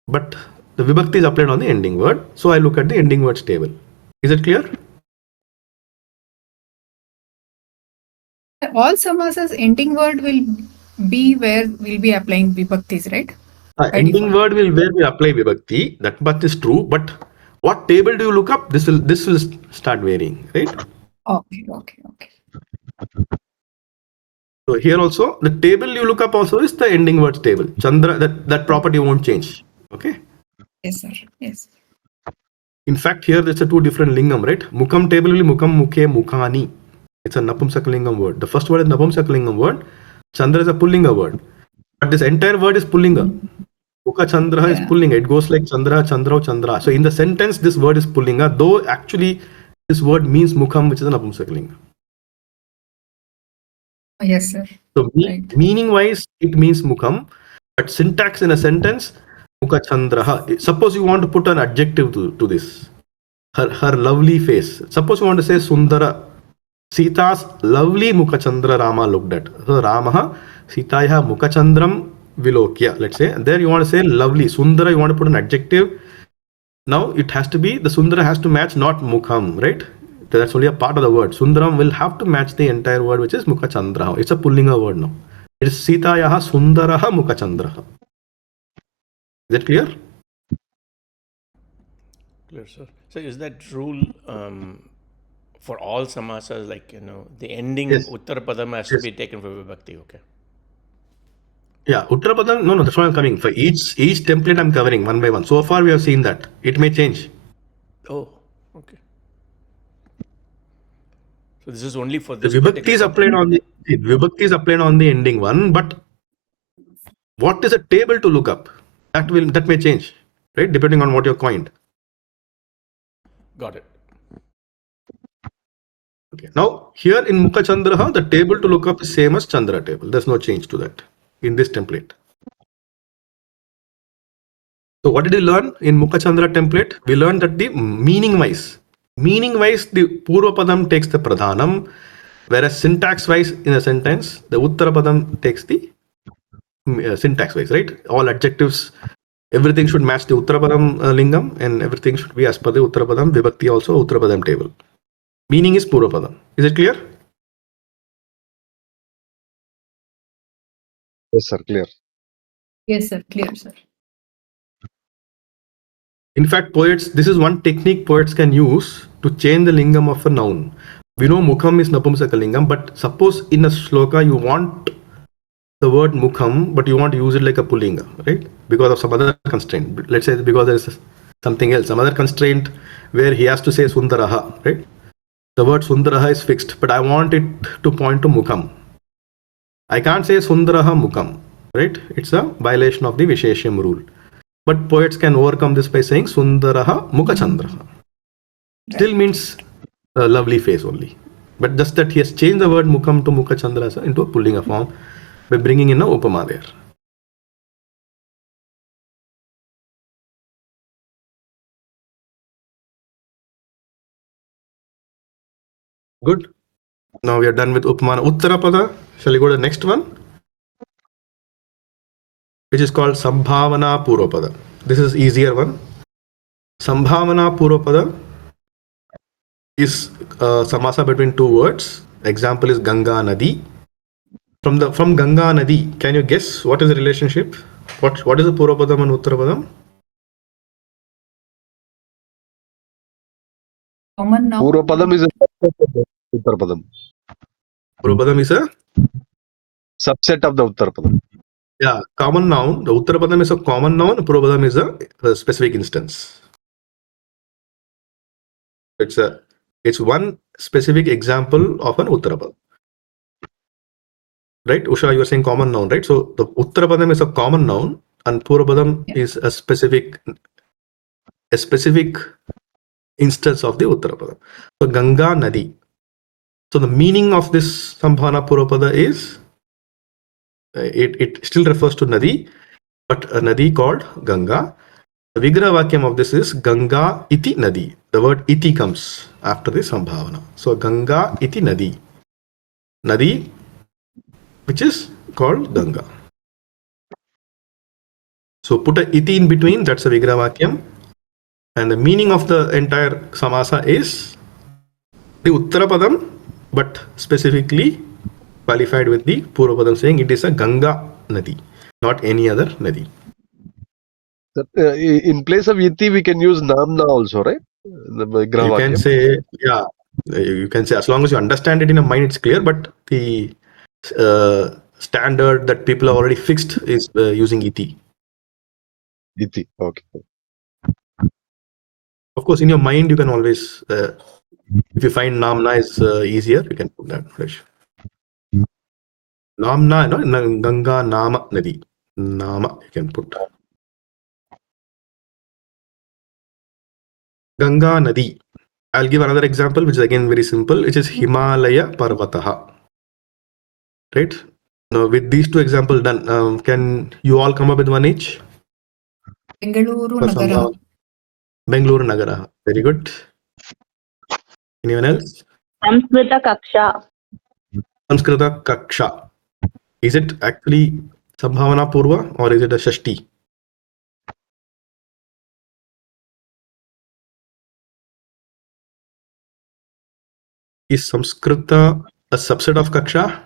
but the vibhakti is applied on the ending word. So I look at the ending words table. Is it clear? All samasas ending word will be where we'll be applying vibhaktis, right? Ending default. word will where we apply vibhakti. That much is true. But what table do you look up? This will start varying, right? Okay. So here also the table you look up also is the ending words table. Chandra, that property won't change. Okay. Yes, sir. Yes. In fact, here there's a two different lingam, right? Mukam table will mukam, mukhe, mukhani. It's a napumsakalingam word. The first word is napumsakalingam word. Chandra is a pullinga word. But this entire word is pullinga. Mukha Chandra is Yeah. pullinga. It goes like Chandra, Chandra, Chandra. So in the sentence, this word is pullinga, though actually this word means mukham, which is a napumsakalinga. Yes, sir. So Right. meaning wise, it means mukham, but syntax in a sentence, mukha Chandra. Suppose you want to put an adjective to this. Her lovely face. Suppose you want to say Sundara. Sita's lovely Mukhachandra Rama looked at. So Ramaha Sitaya Mukhachandram Vilokya, let's say. And there you want to say lovely. Sundara, you want to put an adjective. Now it has to be, the Sundara has to match not Mukham, right? That's only a part of the word. Sundaram will have to match the entire word, which is Mukhachandra. It's a pullinga word now. It is Sitayaha Sundaraha Mukhachandraha. Is that clear? Clear, sir. So is that rule for all samasas, like, the ending Yes. Uttarapadam has to be taken for vibhakti, okay? Yeah, Uttarapadam, no, that's why I'm coming. For each template I'm covering one by one. So far we have seen that. It may change. Oh, okay. So this is only for The this vibhakti is applied on the ending one, but what is a table to look up? That may change, right? Depending on what you're coined. Got it. Okay. Now here in Mukha Chandraha, the table to look up is same as Chandra table. There's no change to that in this template. So what did we learn in Mukha Chandra template? We learned that the meaning wise, the Purva Padam takes the Pradhanam, whereas syntax wise in a sentence, the Uttara Padam takes the syntax wise, right? All adjectives, everything should match the Uttarapadam lingam, and everything should be as per the Uttarapadam vibhakti, also Uttarapadam table. Meaning is Purvapadam. Is it clear? Yes, sir. Clear. Yes, sir. Clear, sir. In fact, poets, this is one technique poets can use to change the lingam of a noun. We know Mukham is Napumsaka lingam, but suppose in a shloka you want the word Mukham, but you want to use it like a Pullinga, right? Because of some other constraint. Let's say because there is something else, some other constraint where he has to say Sundaraha, right? The word Sundaraha is fixed, but I want it to point to Mukham. I can't say Sundaraha Mukham, right? It's a violation of the Visheshyam rule. But poets can overcome this by saying Sundaraha Mukhachandraha. Still means a lovely face only. But just that he has changed the word Mukham to Mukhachandraha into a Pullinga form by bringing in a Upama there. Good. Now we are done with Upamana. Uttarapada. Shall we go to the next one? Which is called Sambhavana Purvapada. This is easier one. Sambhavana Purvapada is samasa between two words. Example is Ganga Nadi. From Ganga Nadi, can you guess what is the relationship? What is the Purvapadam and Uttarapadam? Common noun. Purvapadam is a subset of the Uttarapadam. Purvapadam is a Subset of the Uttarapadam. common noun. The Uttarapadam is a common noun. Purvapadam is a specific instance. It's one specific example of an Uttarapadam. Right, Usha, you were saying common noun, right? So the Uttarapadam is a common noun, and Purvapadam is a specific instance of the Uttarapadam. So Ganga Nadi. So the meaning of this Sambhavana Purvapada is it still refers to Nadi, but a Nadi called Ganga. The Vigraha Vakyam of this is Ganga iti Nadi. The word iti comes after the Sambhavana. So Ganga iti Nadi. Nadi, which is called Ganga. So put a iti in between, that's a Vigraha Vakyam. And the meaning of the entire samasa is the Uttarapadam, but specifically qualified with the Purvapadam, saying it is a Ganga Nadi, not any other Nadi. In place of iti, we can use namna also, right? The You can Grahavakyam. say, yeah, you can say as long as you understand it in your mind, it's clear. But the standard that people have already fixed is using iti. Iti. Okay. Of course, in your mind, you can always, if you find namna is easier, you can put that. Fresh. Namna, no, Ganga Nama Nadi. Nama, you can put. Ganga Nadi. I'll give another example, which is again very simple, which is Himalaya Parvataha. Right? Now, with these two examples done, can you all come up with one each? Bengaluru For Nagara. some, Bengaluru Nagara. Very good. Anyone else? Samskrita Kaksha. Samskrita Kaksha. Is it actually Sambhavana Purva or is it a Shashti? Is Samskrita a subset of Kaksha?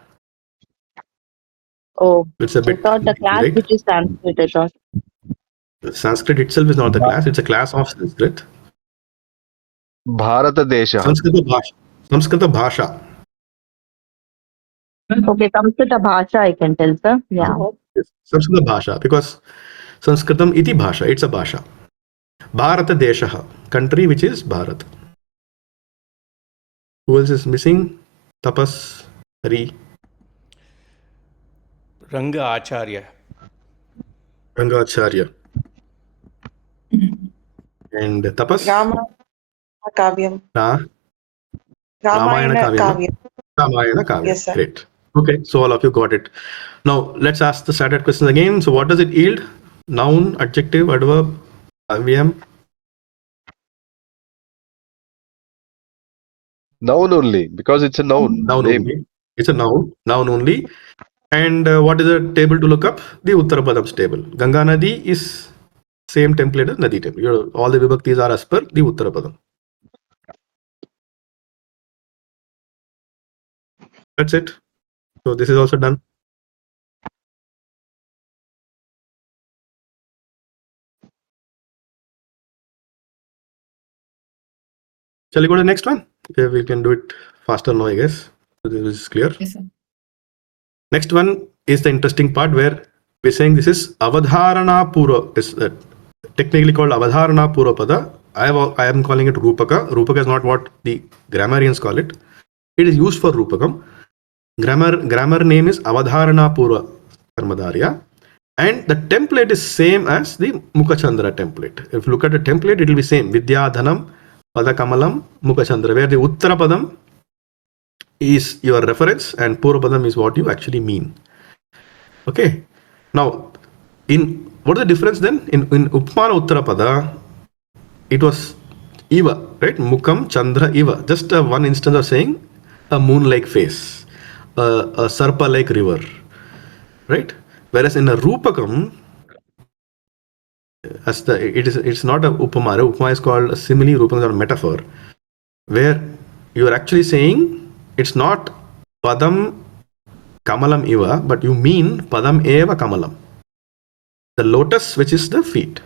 Oh, It's a I bit thought the tricky, class right? which is Sanskrit, I thought. Sanskrit itself is not the class, it's a class of Sanskrit. Bharata Desha. Samskrita Bhasha. Samskrita Bhasha. Okay, Samskrita Bhasha, I can tell, sir. Yeah. Yes, Samskrita Bhasha, because Sanskritam iti Bhasha, it's a Bhasha. Bharata Desha, country which is Bharat. Who else is missing? Tapas, Hari, Ranga Acharya. Rangacharya. And Tapas? Ramayana Kavyam. Ramayana Kavyam. Kavyam. Ramayana Kavyam. Yes, sir. Great. Okay, so all of you got it. Now, let's ask the standard questions again. So, what does it yield? Noun, adjective, adverb, IVM? Noun only, because it's a noun. Noun Name. only. It's a noun only. And what is the table to look up? The Uttarapadam's table. Ganga Nadi is same template as Nadi table. All the vibhaktis are as per the Uttarapadam. That's it. So this is also done. Shall we go to the next one? Okay, we can do it faster now, I guess. So this is clear. Yes, sir. Next one is the interesting part where we're saying this is Avadharana Pura. Is technically called Avadharana Purapada. I am calling it Rupaka. Rupaka is not what the grammarians call it. It is used for Rupakam. Grammar name is Avadharana Pura Karmadharya. And the template is same as the Mukhachandra template. If you look at the template, it will be same. Vidyadhanam, Padakamalam, Mukhachandra, where the Uttarapadam is your reference and Purapadam is what you actually mean. Okay. Now, what is the difference then? In Upmana Uttarapada, it was Iva, right? Mukham Chandra Iva. Just one instance of saying a moon-like face, a Sarpa-like river, right? Whereas in a Rupakam, it's not a Upama. Upama is called a simile, Rupakam is a metaphor, where you are actually saying it's not Padam Kamalam Iva, but you mean Padam Eva Kamalam. The lotus, which is the feet.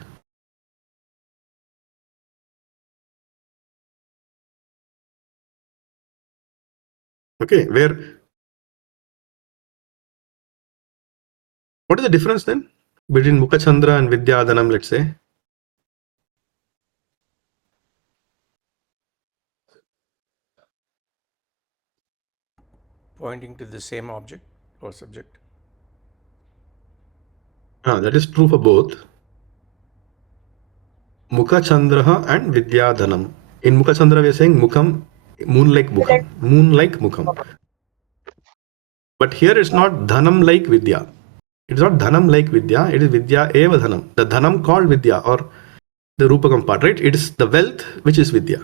Okay, what is the difference then between Mukhachandra and Vidyadhanam, let's say? Pointing to the same object or subject. That is true for both. Mukhachandra and Vidyadhanam. In Mukhachandra, we are saying Mukham, moon-like Mukham. Moon-like Mukham. But here it's not Dhanam like Vidya. It's not Dhanam like Vidya, it is Vidya eva Dhanam. The Dhanam called Vidya or the Rupakam part, right? It is the wealth which is Vidya.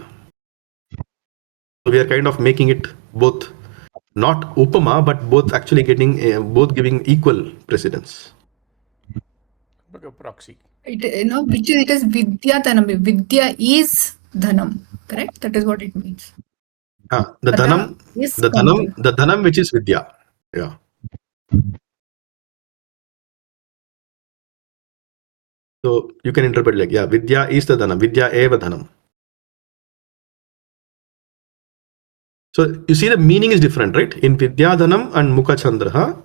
So we are kind of making it both not Upama, but both actually both giving equal precedence. Like a proxy. It is Vidya Dhanam. Vidya is Dhanam. Correct? That is what it means. The Pada Dhanam, is the Dhanam which is Vidya. Yeah. So you can interpret like, yeah, Vidya is the Dhanam, Vidya eva Dhanam. So you see the meaning is different, right? In Vidya Dhanam and Mukha Chandraha,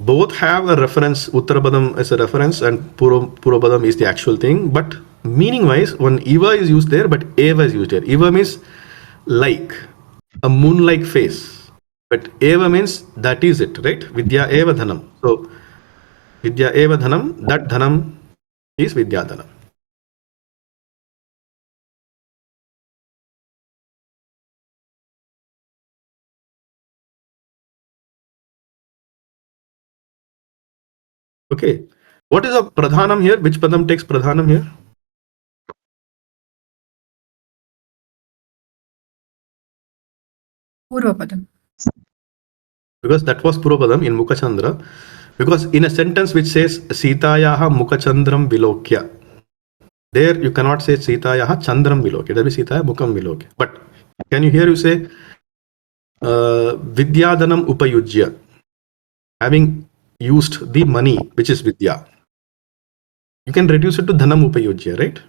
both have a reference. Uttarapadam is a reference and Purvapadam is the actual thing. But meaning wise, one Iva is used there, but Eva is used there. Iva means like, a moon-like face. But Eva means that is it, right? Vidya eva Dhanam. So Vidya eva Dhanam, that Dhanam is Vidya Dhanam. Okay. What is a Pradhanam here? Which Padam takes Pradhanam here? Purvapadam. Because that was Purvapadam in Mukha Chandra. Because in a sentence which says Sitayaha Mukha Chandram Vilokya, there you cannot say Sitayaha Chandram Vilokya. That is Sitaya Mukham Vilokya. But can you hear you say Vidyadanam Upayujya, having used the money which is Vidya? You can reduce it to Dhanam Upayujya, right?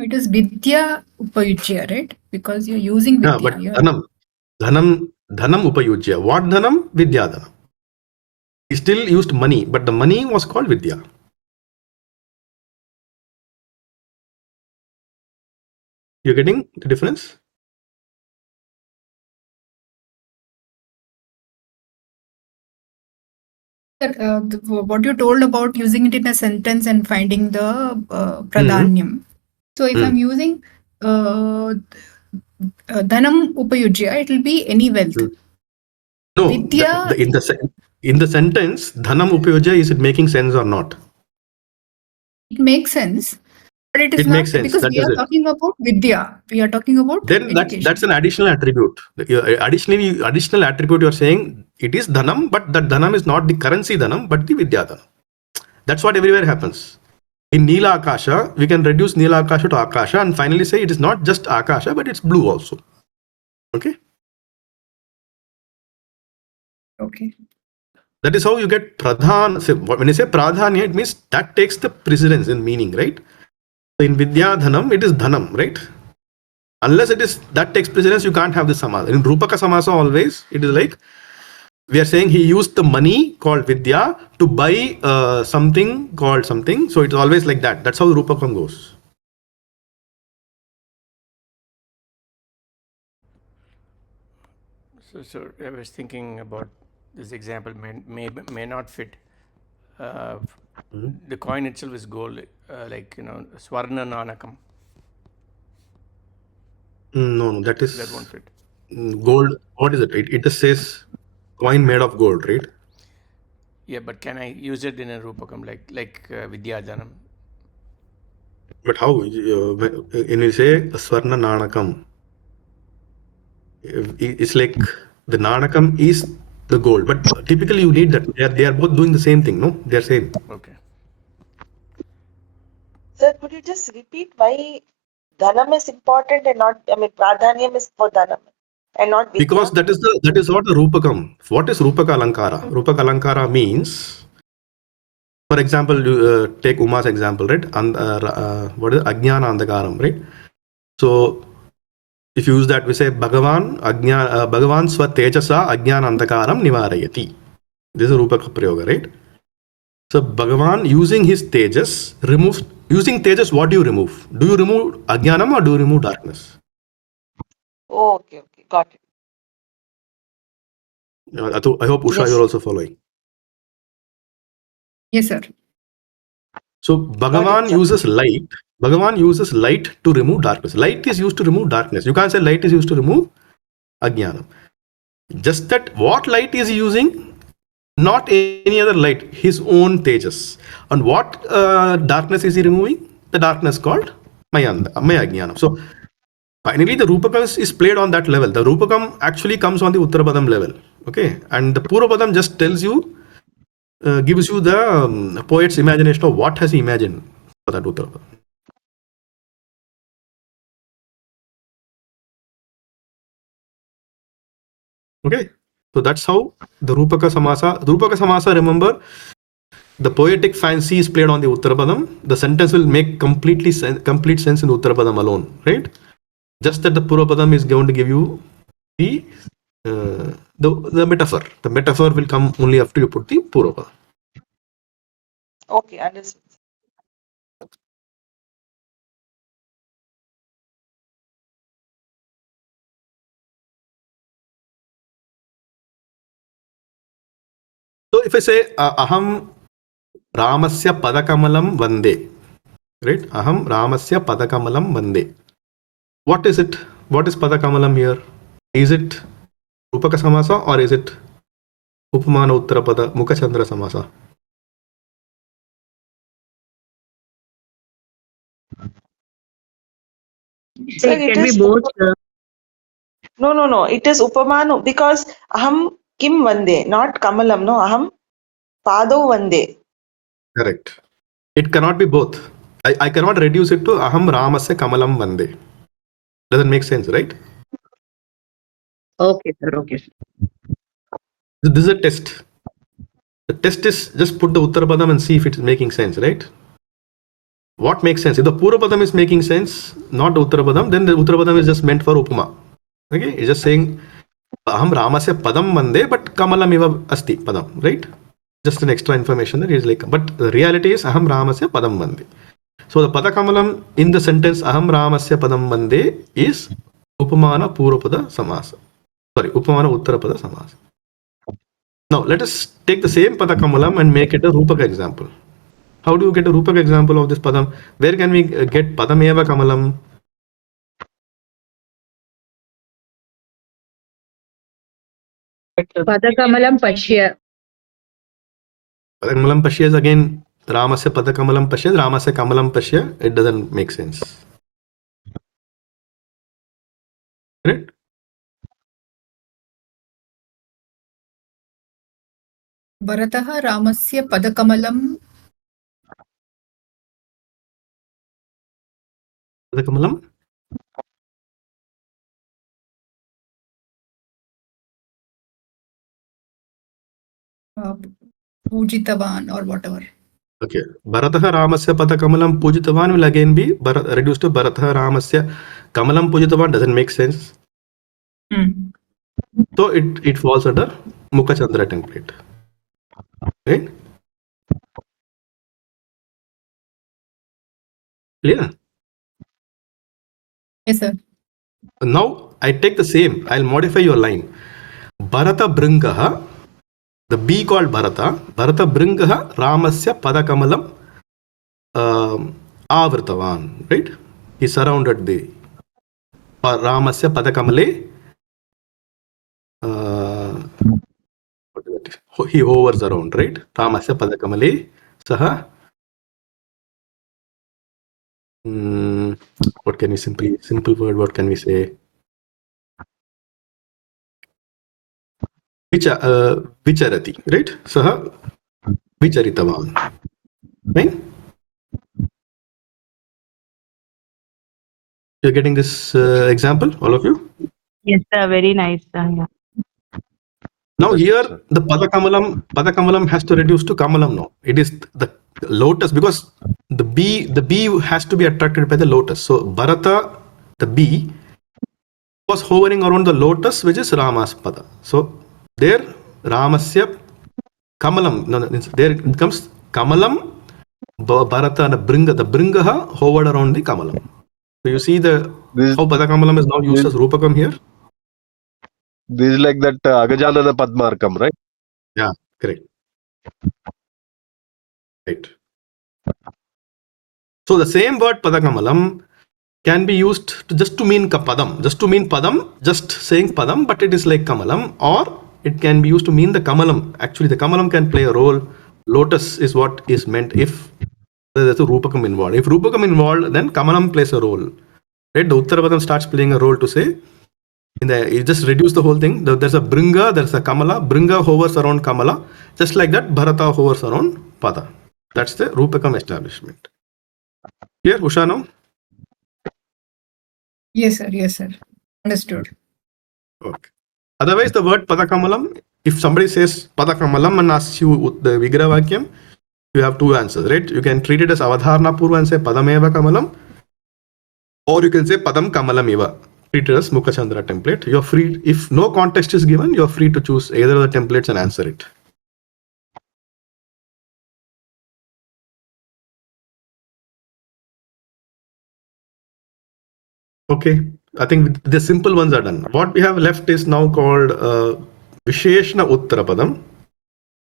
It is Vidya Upayujya, right? Because you're using Yeah, Vidya. but You're Dhanam Upayujya. What Dhanam? Vidya Dhanam. He still used money, but the money was called Vidya. You're getting the difference? what you told about using it in a sentence and finding the pradhanyam. So if I'm using dhanam upayujya, it will be any wealth. No, Vidya, in the sentence, Dhanam Upayujya, is it making sense or not? it makes sense, but it is It not makes sense. because That we is are it. talking about vidya. We are talking about Then education. that's an additional attribute. Additional attribute you're saying it is Dhanam, but that Dhanam is not the currency Dhanam, but the Vidya Dhanam. That's what everywhere happens. In Neela Akasha, we can reduce Neela Akasha to Akasha and finally say it is not just Akasha, but it's blue also. Okay? Okay. That is how you get Pradhan. So when you say Pradhanya, it means that takes the precedence in meaning, right? So in Vidya Dhanam, it is Dhanam, right? Unless it is that takes precedence, you can't have the samasa. In Rupaka Samasa, always it is like we are saying he used the money called Vidya to buy something called something. So it's always like that. That's how the Rupakam goes. So I was thinking about this example may not fit. The coin itself is gold, like Swarna Nanakam. No, that won't fit. Gold. What is it? It just says coin made of gold, right? Yeah, but can I use it in a Rupakam like Vidyajanam? But how? When you say Swarna Nanakam, it's like the Nanakam is the gold, but typically you need that. They are both doing the same thing, no? They are same. Okay. Sir, could you just repeat why Dhanam is important and not, Pradhanyam is for Dhanam and not Vidya? Because that is what the Rupakam. What is Rupaka Alankara? Rupaka Alankara means, for example, you take Uma's example, right? What is Ajnana Andakaram, right? So if you use that, we say Bhagavan Swa Tejasa Ajnana Andakaram Nivarayati. This is Rupaka Prayoga, right? So Bhagavan using his Tejas removes. Using Tejas, what do you remove? Do you remove Ajnanam or do you remove darkness? Oh, okay, got it. I hope Usha, Yes. you're also following. Yes, sir. So Bhagavan uses light. Bhagavan uses light to remove darkness. Light is used to remove darkness. You can't say light is used to remove Ajnanam. Just that what light is he using? Not any other light, his own Tejas. And what darkness is he removing? The darkness called Maya Ajnanam. So finally, the Rupakam is played on that level. The Rupakam actually comes on the Uttarapadam level. Okay. And the Purvapadam just tells you, gives you the poet's imagination of what has he imagined for that Uttarapadam. Okay. So that's how the Rupaka Samasa, remember, the poetic fancy is played on the Uttarapadam. The sentence will make complete sense in Uttarapadam alone, right? Just that the Purvapadam is going to give you the metaphor. The metaphor will come only after you put the Purvapadam. Okay, understood. So if I say aham Ramasya Padakamalam Vande, right? Aham Ramasya Padakamalam Vande. What is it? What is Padakamalam here? Is it Rupaka Samasa or is it Upamana Uttarapada Mukachandra Samasa? Sir, It can be both. No. It is Upamanu because Aham Kim Vande, not Kamalam. No, Aham Pado Vande. Correct. It cannot be both. I cannot reduce it to Aham Ramasya Kamalam Vande. Doesn't make sense, right? Okay, sir. Okay. This is a test. The test is just put the Uttarapadam and see if it's making sense, right? What makes sense? If the Purvapadam is making sense, not the Uttarapadam, then the Uttarapadam is just meant for Upama. Okay? It's just saying Aham Ramasya Padam Vande, but Kamalam Iva Asti Padam, right? Just an extra information that is like, but the reality is Aham Ramasya Padam Vande. So the Padakamalam in the sentence Aham Ramasya Padam Vande is Upamana Purvapada Samasa. Sorry, Upamana Uttarapada Samasa. Now let us take the same Padakamalam and make it a Rupaka example. How do you get a Rupaka example of this Padam? Where can we get Padameva Kamalam? Padakamalam Pashya. Padakamalam Pashya is again Ramasya Padakamalam Pashya, Ramasya Kamalam Pashya. It doesn't make sense. Right? भरतः रामस्य पदकमलं Padakamalam? पूजितवान् or whatever. Okay. Bharatah Ramasya Padakamalam Pujitavan will again be reduced to Bharatah Ramasya Kamalam Pujitavan. Doesn't make sense. So it falls under Mukachandra template. Right? Clear? Yes, sir. Now I take the same. I'll modify your line. Bharata Bringaha, the B called Bharata Bringaha Ramasya Padakamalam Avrtavan. Right? He surrounded the Ramasya Padakamale. What is that? He hovers around, right? Ramasya Padakamale Saha. What can we simple word? What can we say? Vicharati, right? Saha Vicharitavan. Right? You're getting this example, all of you? Yes, sir. Very nice. Yeah. Now here the Padakamalam has to reduce to Kamalam now. It is the lotus because the bee has to be attracted by the lotus. So Bharata, the bee, was hovering around the lotus, which is Rama's Pada. So there Ramasya Kamalam, no, there it becomes Kamalam, Bharata and the Bringaha hovered around the Kamalam. So you see how Padakamalam is now used as Rupakam here? This is like that Agajanana Padmarkam, right? Yeah, correct. Right. So the same word Padakamalam can be used just to mean Padam, just saying Padam, but it is like Kamalam, or it can be used to mean the Kamalam. Actually, the Kamalam can play a role. Lotus is what is meant if there's a Rupakam involved. If Rupakam involved, then Kamalam plays a role. Right? The Uttarapadam starts playing a role to say, you just reduce the whole thing. There's a Bringa, there's a Kamala. Bringa hovers around Kamala. Just like that, Bharata hovers around Pada. That's the Rupakam establishment. Clear, Usha, now? Yes, sir. Yes, sir. Understood. Okay. Otherwise, the word Padakamalam, if somebody says Padakamalam and asks you the Vigraha Vakyam, you have two answers, right? You can treat it as Avadharana Purva and say Padameva Kamalam, or you can say Padam Kamalam Eva. Treat it as Mukha Chandra template. You're free, if no context is given, you're free to choose either of the templates and answer it. Okay, I think the simple ones are done. What we have left is now called Visheshna Uttarapadam,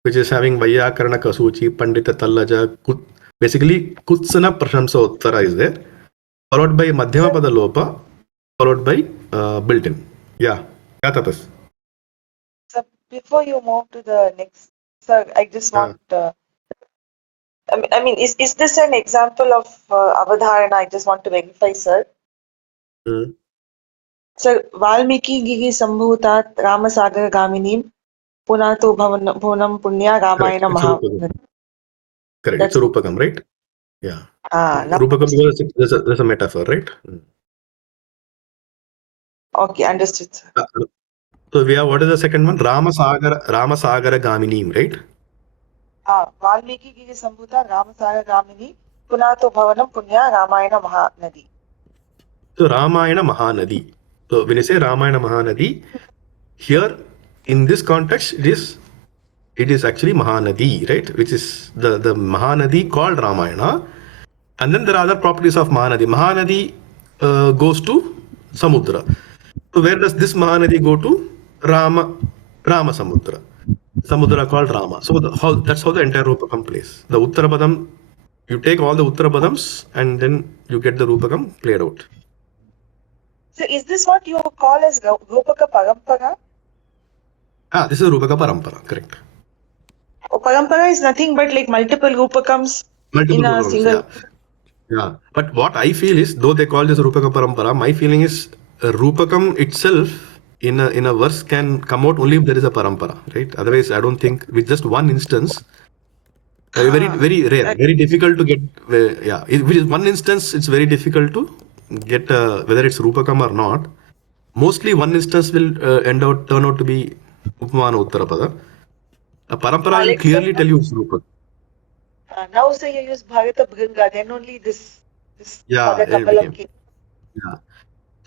which is having Vyakarana Kasuchi, Pandita Tallaja, basically Kutsana Prashamsa Uttara is there, followed by Madhyama Pada Lopa, followed by built-in. Yeah, Tapas. So before you move to the next, sir, I just want. I mean, is this an example of Avadharana? I just want to verify, sir. Sir, Valmiki Gigi Sambhutat Ramasagar Gaminim Punato Bhavanam Punya Ramayana Maha. Correct. It's a Rupakam, right? Yeah. Now, Rupakam because there's a metaphor, right? okay, understood, sir. So we have, what is the second one? Ramasagara Gaminim, right? Valmiki Gigi Sambhuta Ramasagar Gamini Punato Bhavanam Punya Ramayana Mahanadi. So Ramayana Mahanadi. So when you say Ramayana Mahanadi, here in this context, it is actually Mahanadi, right? Which is the Mahanadi called Ramayana. And then there are other properties of Mahanadi. Mahanadi goes to Samudra. So where does this Mahanadi go to? Rama Samudra. Samudra called Rama. So that's how the entire Rupakam plays. The Uttarapadam, you take all the Uttarapadams and then you get the Rupakam played out. So is this what you call as Rupaka Parampara? This is Rupaka Parampara, correct. Parampara is nothing but like multiple Rupakams in a single. Yeah. But what I feel is, though they call this Rupaka Parampara, my feeling is Rupakam itself in a verse can come out only if there is a Parampara, right? Otherwise, I don't think with just one instance, very rare, very difficult to get. With one instance, it's very difficult to get whether it's Rupakam or not. Mostly one instance will turn out to be Upamana Uttarapada. A Parampara will clearly tell you it's Rupakam. Now say you use Bharata Bhringa, then only this Yeah.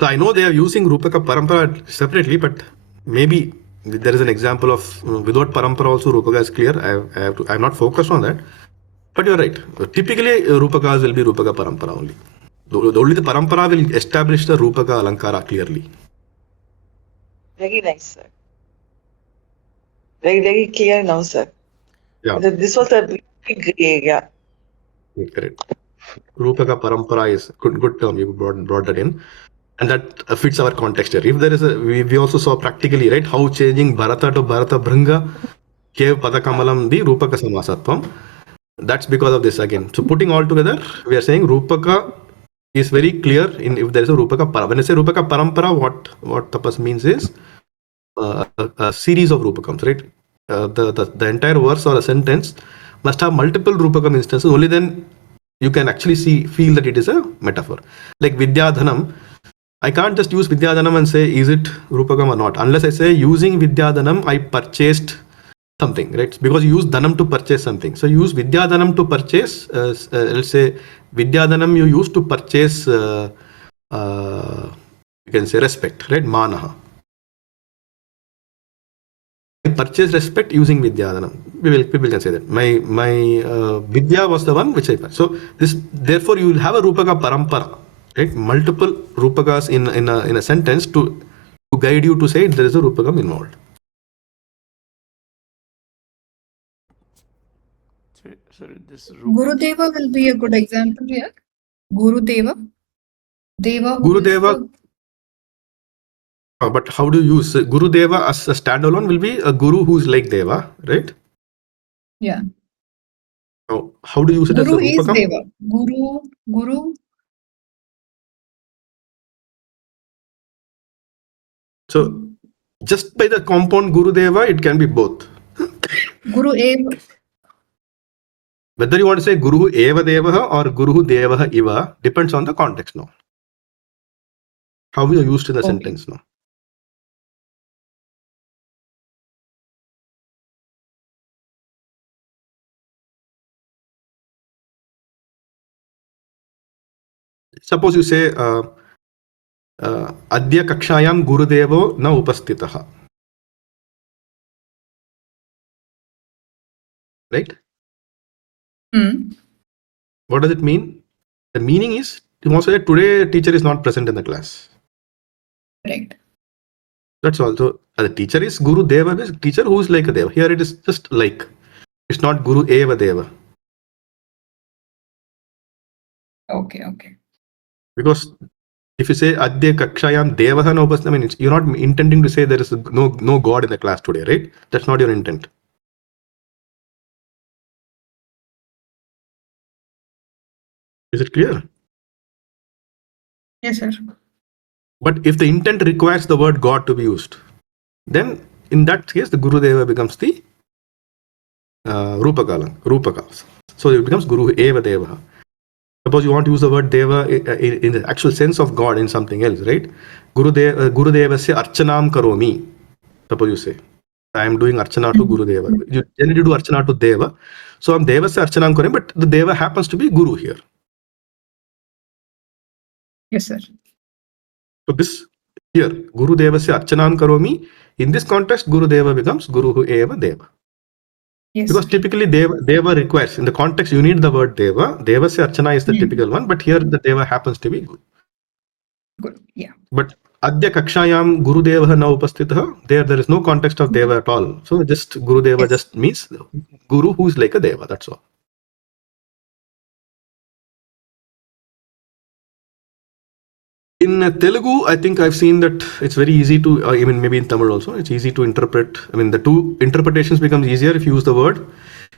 So I know they are using Rupaka Parampara separately, but maybe there is an example of without Parampara also Rupaka is clear. I'm not focused on that. But you're right. Typically Rupakas will be Rupaka Parampara only. Only the Parampara will establish the Rupaka Alankara clearly. Very nice, sir. Very, very clear now, sir. Yeah. This was a big area. Correct. Rupaka Parampara is good term. You brought that in. And that fits our context here. If there is we also saw practically, right, how changing Bharata to Bharata Bhringa gave Padakamalam the Rupaka Samasatvam. That's because of this again. So putting all together, we are saying Rupaka is very clear in if there is a Rupaka Parampara. When I say Rupaka Parampara, what tapas means is a series of Rupakams, right? The entire verse or a sentence must have multiple Rupakam instances. Only then you can actually feel that it is a metaphor. Like Vidyadhanam, I can't just use Vidyadhanam and say, is it Rupakam or not? Unless I say, using Vidyadhanam, I purchased something, right? Because you use Dhanam to purchase something. So you use Vidyadhanam to purchase, let's say, Vidyadhanam you use to purchase, you can say respect, right? Manaha. I purchase respect using Vidyadhanam. People can say that. My Vidya was the one which I purchased. So therefore you will have a Rupaka Parampara. Right? Multiple Rupakas in a sentence to guide you to say there is a Rupakam involved. So this Gurudeva will be a good example here. Gurudeva. Gurudeva. But how do you use Gurudeva as a standalone? Will be a guru who is like Deva, right? Yeah. Now, how do you use it as a Guru is Rupakam? Deva. Guru. So just by the compound Gurudeva, it can be both. Guru Eva. Whether you want to say Guru Eva Devaha or Guru Devaha Iva depends on the context now. How we are used in the sentence now. suppose you say Adya Kakshayam Gurudevo na upastitaha. Right? What does it mean? The meaning is, you must say today teacher is not present in the class. Right. That's also the teacher is Guru Deva, is teacher who is like a Deva. Here it is just like. It's not Guru Eva Deva. Okay. Because if you say Adya Kakshayam Devaha na upastita, I mean, you're not intending to say there is no God in the class today, right? That's not your intent. Is it clear? Yes, sir. But if the intent requires the word God to be used, then in that case the Guru Deva becomes the Rupaka. So it becomes Guru Eva Deva. Suppose you want to use the word Deva in the actual sense of God in something else, right? Guru Deva se Archanam Karomi. Suppose you say, I am doing Archana to Guru Deva. You generally do Archana to Deva. So I'm Deva se Archanam Karomi, but the Deva happens to be Guru here. Yes, sir. So this here, Guru Deva se Archanam Karomi. In this context, Guru Deva becomes Guru Eva Deva. Yes. Because sir. typically Deva requires, in the context you need the word Deva. Deva se Archana is the typical one, but here the Deva happens to be Guru. Good. Yeah. But Adya Kakshayam Guru Deva na upastitah, there is no context of Deva at all. So just Guru Deva Yes. just means Guru who is like a Deva, that's all. In Telugu, I think I've seen that it's very easy to, even maybe in Tamil also, it's easy to interpret. I mean, the two interpretations becomes easier if you use the word.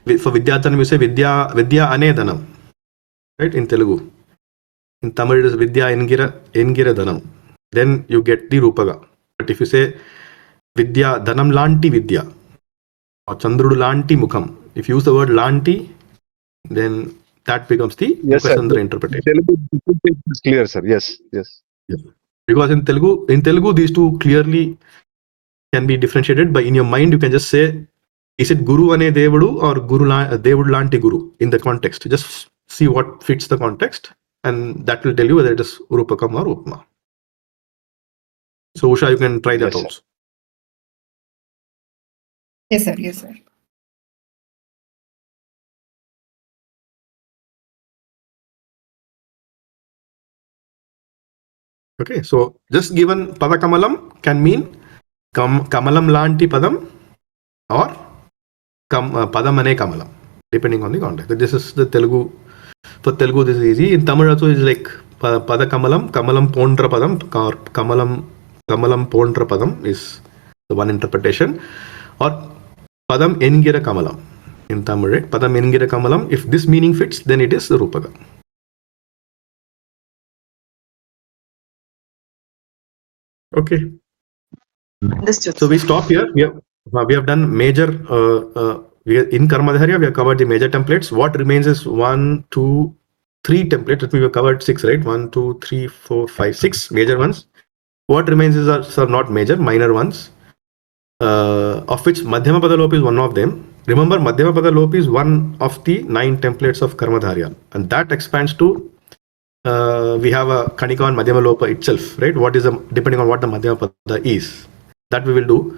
For Vidyadhanam, you say Vidya Ane Dhanam, right? In Telugu. In Tamil, it is Vidya Engira Dhanam. Then you get the Rupaga. But if you say Vidya Dhanam Lanti Vidya or Chandrudu Lanti Mukham, if you use the word Lanti, then that becomes the Yes, sir. Mukasandra interpretation. Telugu is clear, sir. Yes. Because in Telugu, these two clearly can be differentiated by, in your mind, you can just say, is it Guru Ane Devudu or Devudu Lanti Guru in the context? Just see what fits the context, and that will tell you whether it is Rupakam or Upma. So Usha, you can try that Yes, sir. also. Yes, sir. Yes, sir. Okay, so just given Padakamalam can mean Kamalam Lanti Padam or Padam Ane Kamalam, depending on the context. This is the Telugu. For Telugu, this is easy. In Tamil also, it's like Padakamalam, Kamalam Pondra Padam, or Kamalam Pondra Padam is the one interpretation. Or Padam Engira Kamalam in Tamil, right? Padam Engira Kamalam. If this meaning fits, then it is the Rupaga. Okay. Understood. So we stop here. We have done major. In Karmadharya, we have covered the major templates. What remains is 1, 2, 3 templates. We have covered 6, right? 1, 2, 3, 4, 5, 6 major ones. What remains is are not major, minor ones. Of which Madhyama Pada Lopi is one of them. Remember, Madhyama Pada Lopi is one of the 9 templates of Karmadharya, and that expands to. We have a Kanika on Madhyama Lopa itself, right? What is depending on what the Madhyama Pada is, that we will do,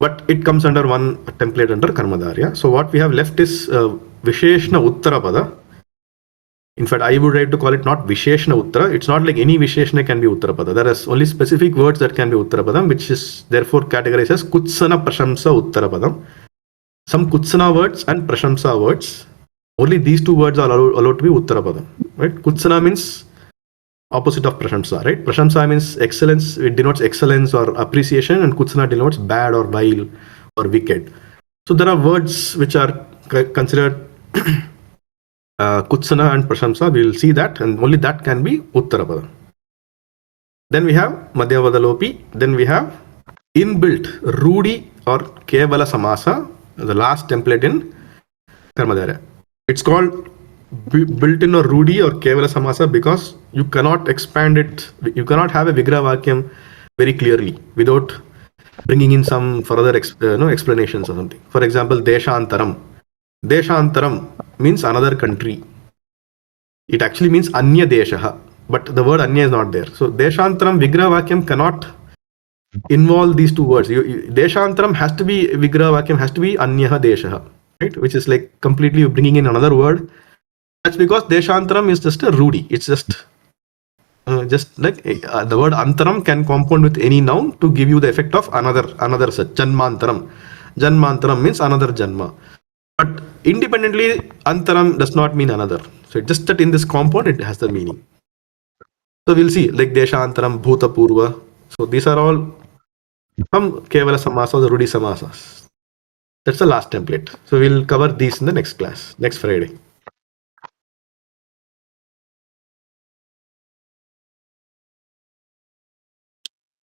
but it comes under one template under Karmadharya. So what we have left is Visheshna Uttara Pada. In fact, I would like to call it not Visheshna Uttara. It's not like any Visheshna can be Uttara Pada. There are only specific words that can be Uttara Padam, which is therefore categorized as Kutsana Prashamsa Uttara Padam. Some Kutsana words and Prashamsa words. Only these two words are allowed to be Uttara Padam, right? Kutsana means opposite of Prashamsa, right? Prashamsa means excellence, it denotes excellence or appreciation, and Kutsana denotes bad or vile or wicked. So there are words which are considered Kutsana and Prashamsa. We will see that, and only that can be Uttarapada. Then we have Madhyama Pada Lopi. Then we have inbuilt Rudi or Kevala Samasa, the last template in Karmadharya. It's called built-in or Rudi or Kevala Samasa because you cannot expand it. You cannot have a Vigraha Vakyam very clearly without bringing in some further explanations or something. For example, Deshantaram. Deshantaram means another country. It actually means Anya Deshaha. but the word anya is not there. So deshantaram vigraha vakyam cannot involve these two words. Deshantaram has to be, vigraha vakyam has to be anyaha deshaha, right? Which is like completely bringing in another word. That's because deshantaram is just a rudi. It's just like the word antaram can compound with any noun to give you the effect of another such. Janmantaram. Janmantaram means another janma. But independently, antaram does not mean another. So just that in this compound, it has the meaning. So we'll see, like deshantaram, bhuta purva. So these are all from kevala samasas or rudi samasas. That's the last template. So we'll cover these in the next class, next Friday.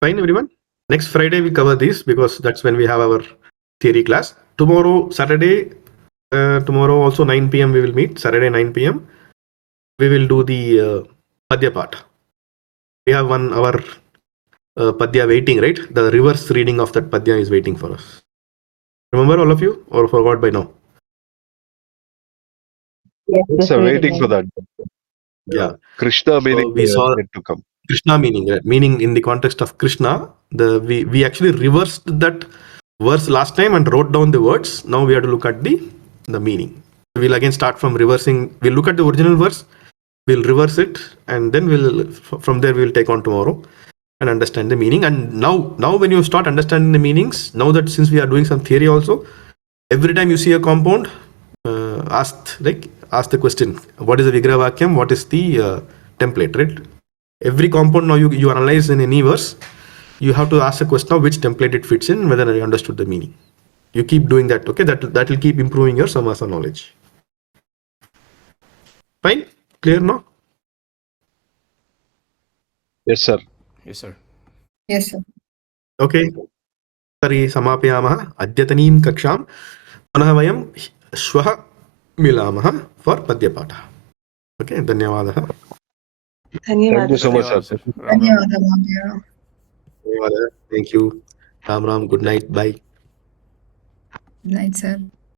Fine, everyone. Next Friday we cover these because that's when we have our theory class. Tomorrow, Saturday, tomorrow also 9 p.m. we will meet. Saturday 9 p.m. We will do the Padya part. We have 1 hour Padya waiting, right? The reverse reading of that Padya is waiting for us. Remember all of you, or forgot by now? Yes, sir, waiting for that. Yeah. Krishna meaning we saw yet to come. Krishna meaning, right? Meaning in the context of Krishna. We actually reversed that verse last time and wrote down the words. Now we have to look at the meaning. We'll again start from reversing. We'll look at the original verse. We'll reverse it, and then from there we'll take on tomorrow and understand the meaning. And now when you start understanding the meanings, now that since we are doing some theory also, every time you see a compound, ask the question, what is the vigraha vakyam, what is the template, right? Every compound now you analyze in any verse, you have to ask the question of which template it fits in, whether you understood the meaning. You keep doing that, okay? That will keep improving your samasa knowledge. Fine? Clear now? Yes, sir. Yes, sir. Yes, sir. Okay. तर्हि समापयामः अद्यतनीं कक्षां पुनः वयं श्वः मिलामः for पद्यपाठः. Okay, धन्यवादः. Thank you so much, धन्यवादः, sir. sir. Ram Ram. धन्यवादः महोदय. धन्यवादः. Thank you. Ram Ram. Good night. Bye. Good night, sir.